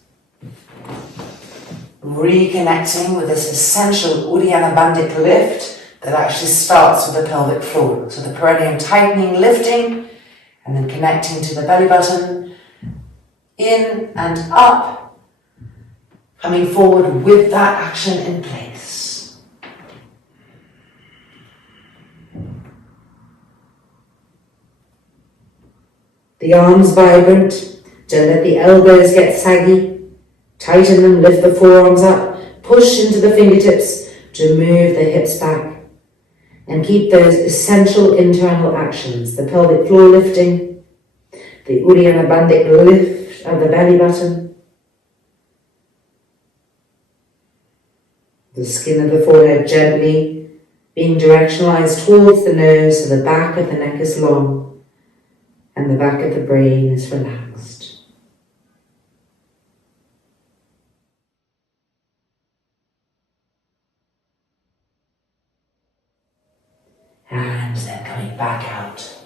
Reconnecting with this essential Uddiyana Bandhik lift that actually starts with the pelvic floor. So the perineum tightening, lifting, and then connecting to the belly button, in and up, coming forward with that action in place. The arms vibrant, don't let the elbows get saggy, tighten them, lift the forearms up, push into the fingertips to move the hips back, and keep those essential internal actions, the pelvic floor lifting, the Uddiyana Bandhik lift of the belly button, the skin of the forehead gently being directionalized towards the nose so the back of the neck is long and the back of the brain is relaxed. And then coming back out.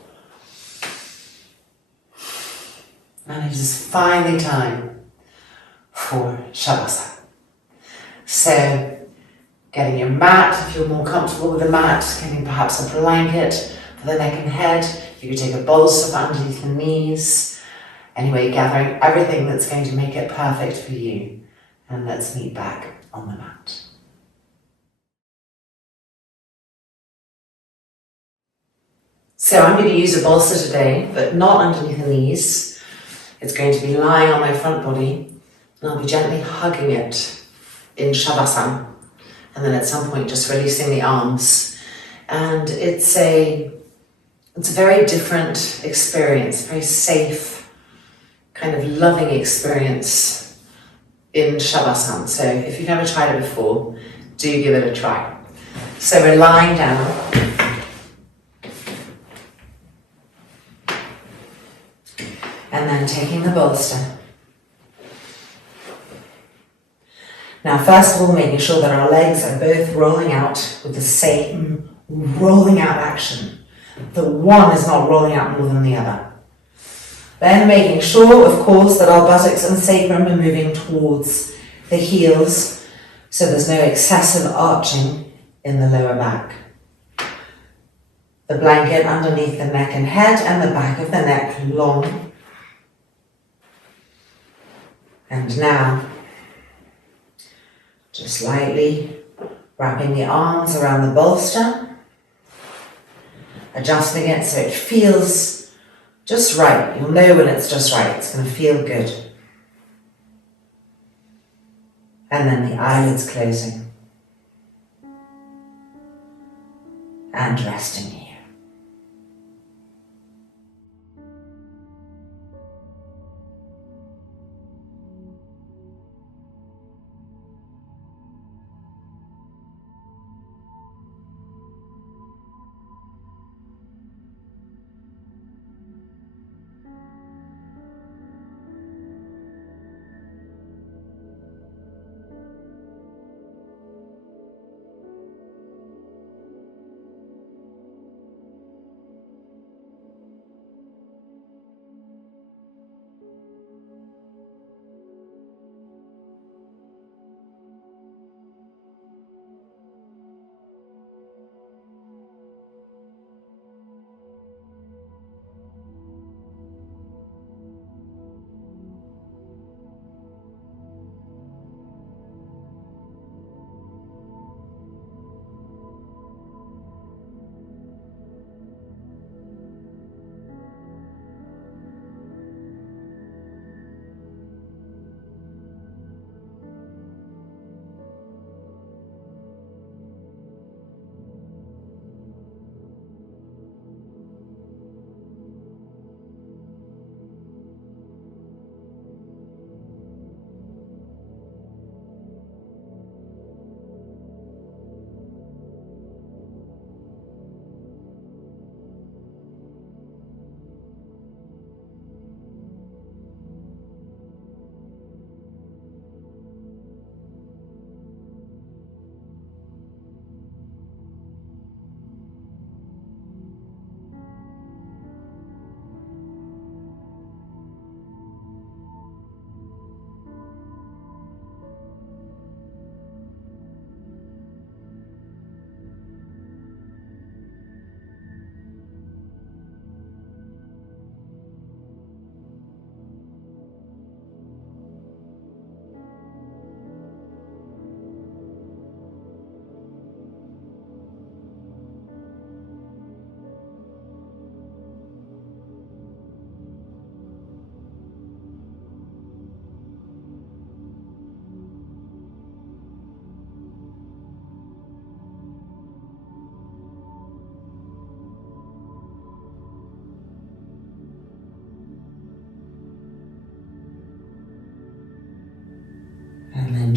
And it is finally time for Shavasana. So, getting your mat, if you're more comfortable with the mat, getting perhaps a blanket for the neck and head. You could take a bolster underneath the knees. Anyway, gathering everything that's going to make it perfect for you. And let's meet back on the mat. So I'm going to use a bolster today, but not underneath the knees. It's going to be lying on my front body, and I'll be gently hugging it in Shavasana. And then at some point just releasing the arms. And it's a very different experience, very safe, kind of loving experience in Shavasana. So if you've never tried it before, do give it a try. So we're lying down. And then taking the bolster. Now, first of all, making sure that our legs are both rolling out with the same rolling out action. The one is not rolling out more than the other. Then making sure, of course, that our buttocks and sacrum are moving towards the heels, so there's no excessive arching in the lower back. The blanket underneath the neck and head, and the back of the neck long. And now, just lightly wrapping the arms around the bolster, adjusting it so it feels just right. You'll know when it's just right. It's going to feel good. And then the eyelids closing. And resting here.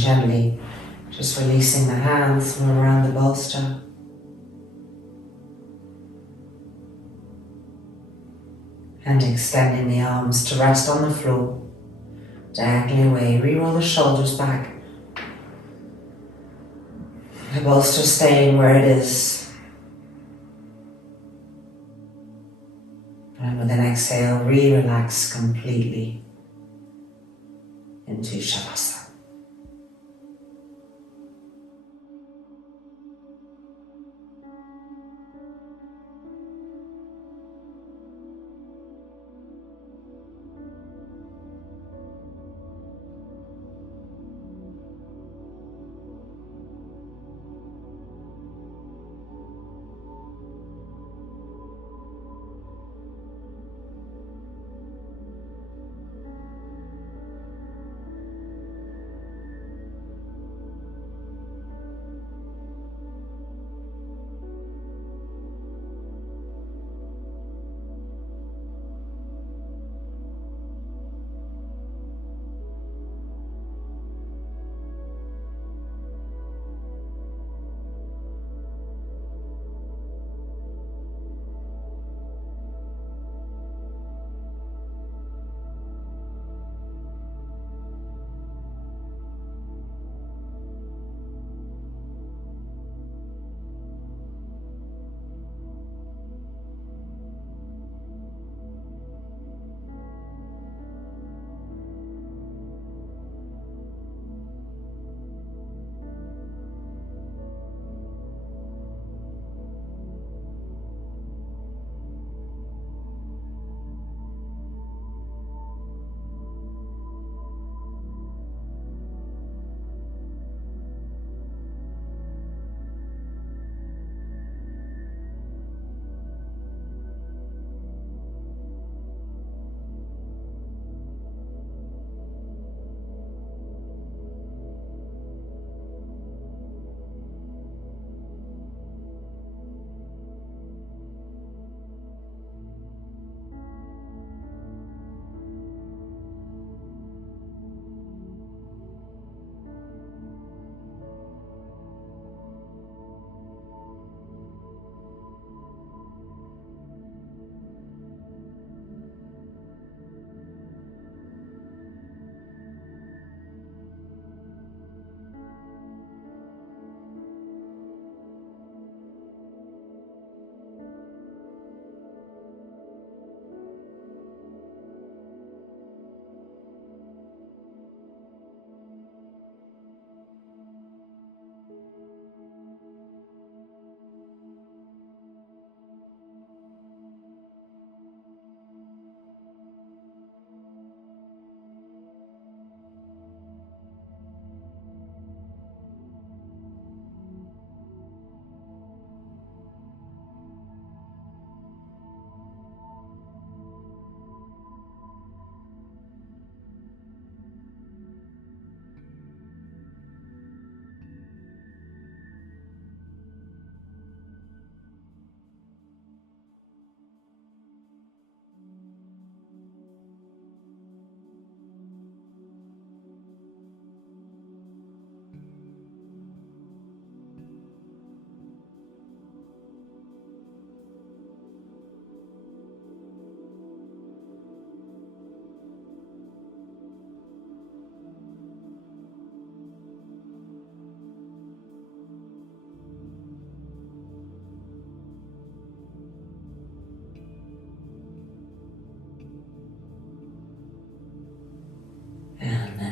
gently just releasing the hands from around the bolster. And extending the arms to rest on the floor, diagonally away. Re-roll the shoulders back. The bolster staying where it is. And with an exhale, re-relax completely into Shavasana.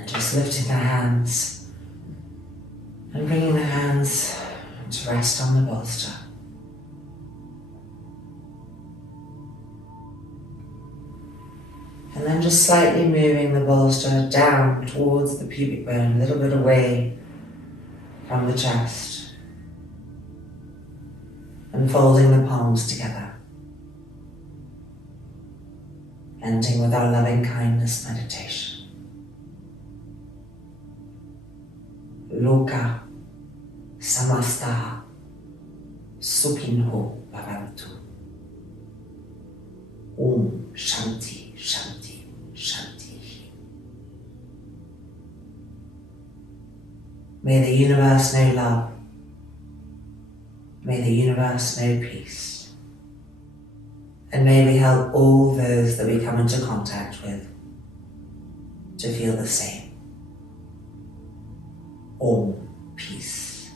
Just lifting the hands and bringing the hands to rest on the bolster. And then just slightly moving the bolster down towards the pubic bone, a little bit away from the chest. And folding the palms together. Ending with our loving kindness meditation. Loka samasta sukhinho bhavantu. Om Shanti Shanti Shanti. May the universe know love. May the universe know peace. And may we help all those that we come into contact with to feel the same. All peace,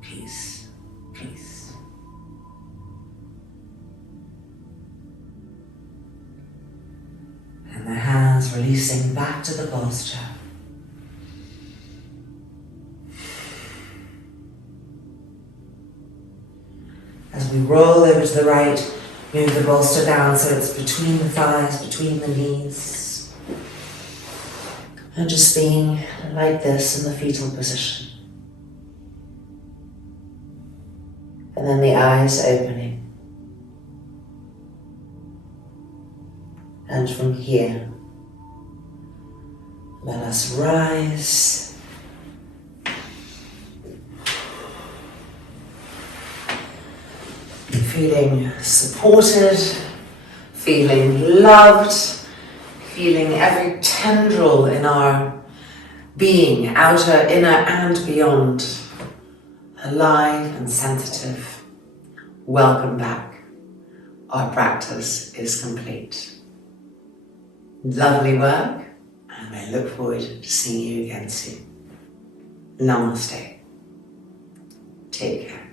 peace, peace. And the hands releasing back to the posture. As we roll over to the right, move the bolster down so it's between the thighs, between the knees. And just being like this in the fetal position. And then the eyes opening. And from here, let us rise. Feeling supported, feeling loved, feeling every tendril in our being, outer, inner and beyond, alive and sensitive. Welcome back. Our practice is complete. Lovely work, and I look forward to seeing you again soon. Namaste. Take care.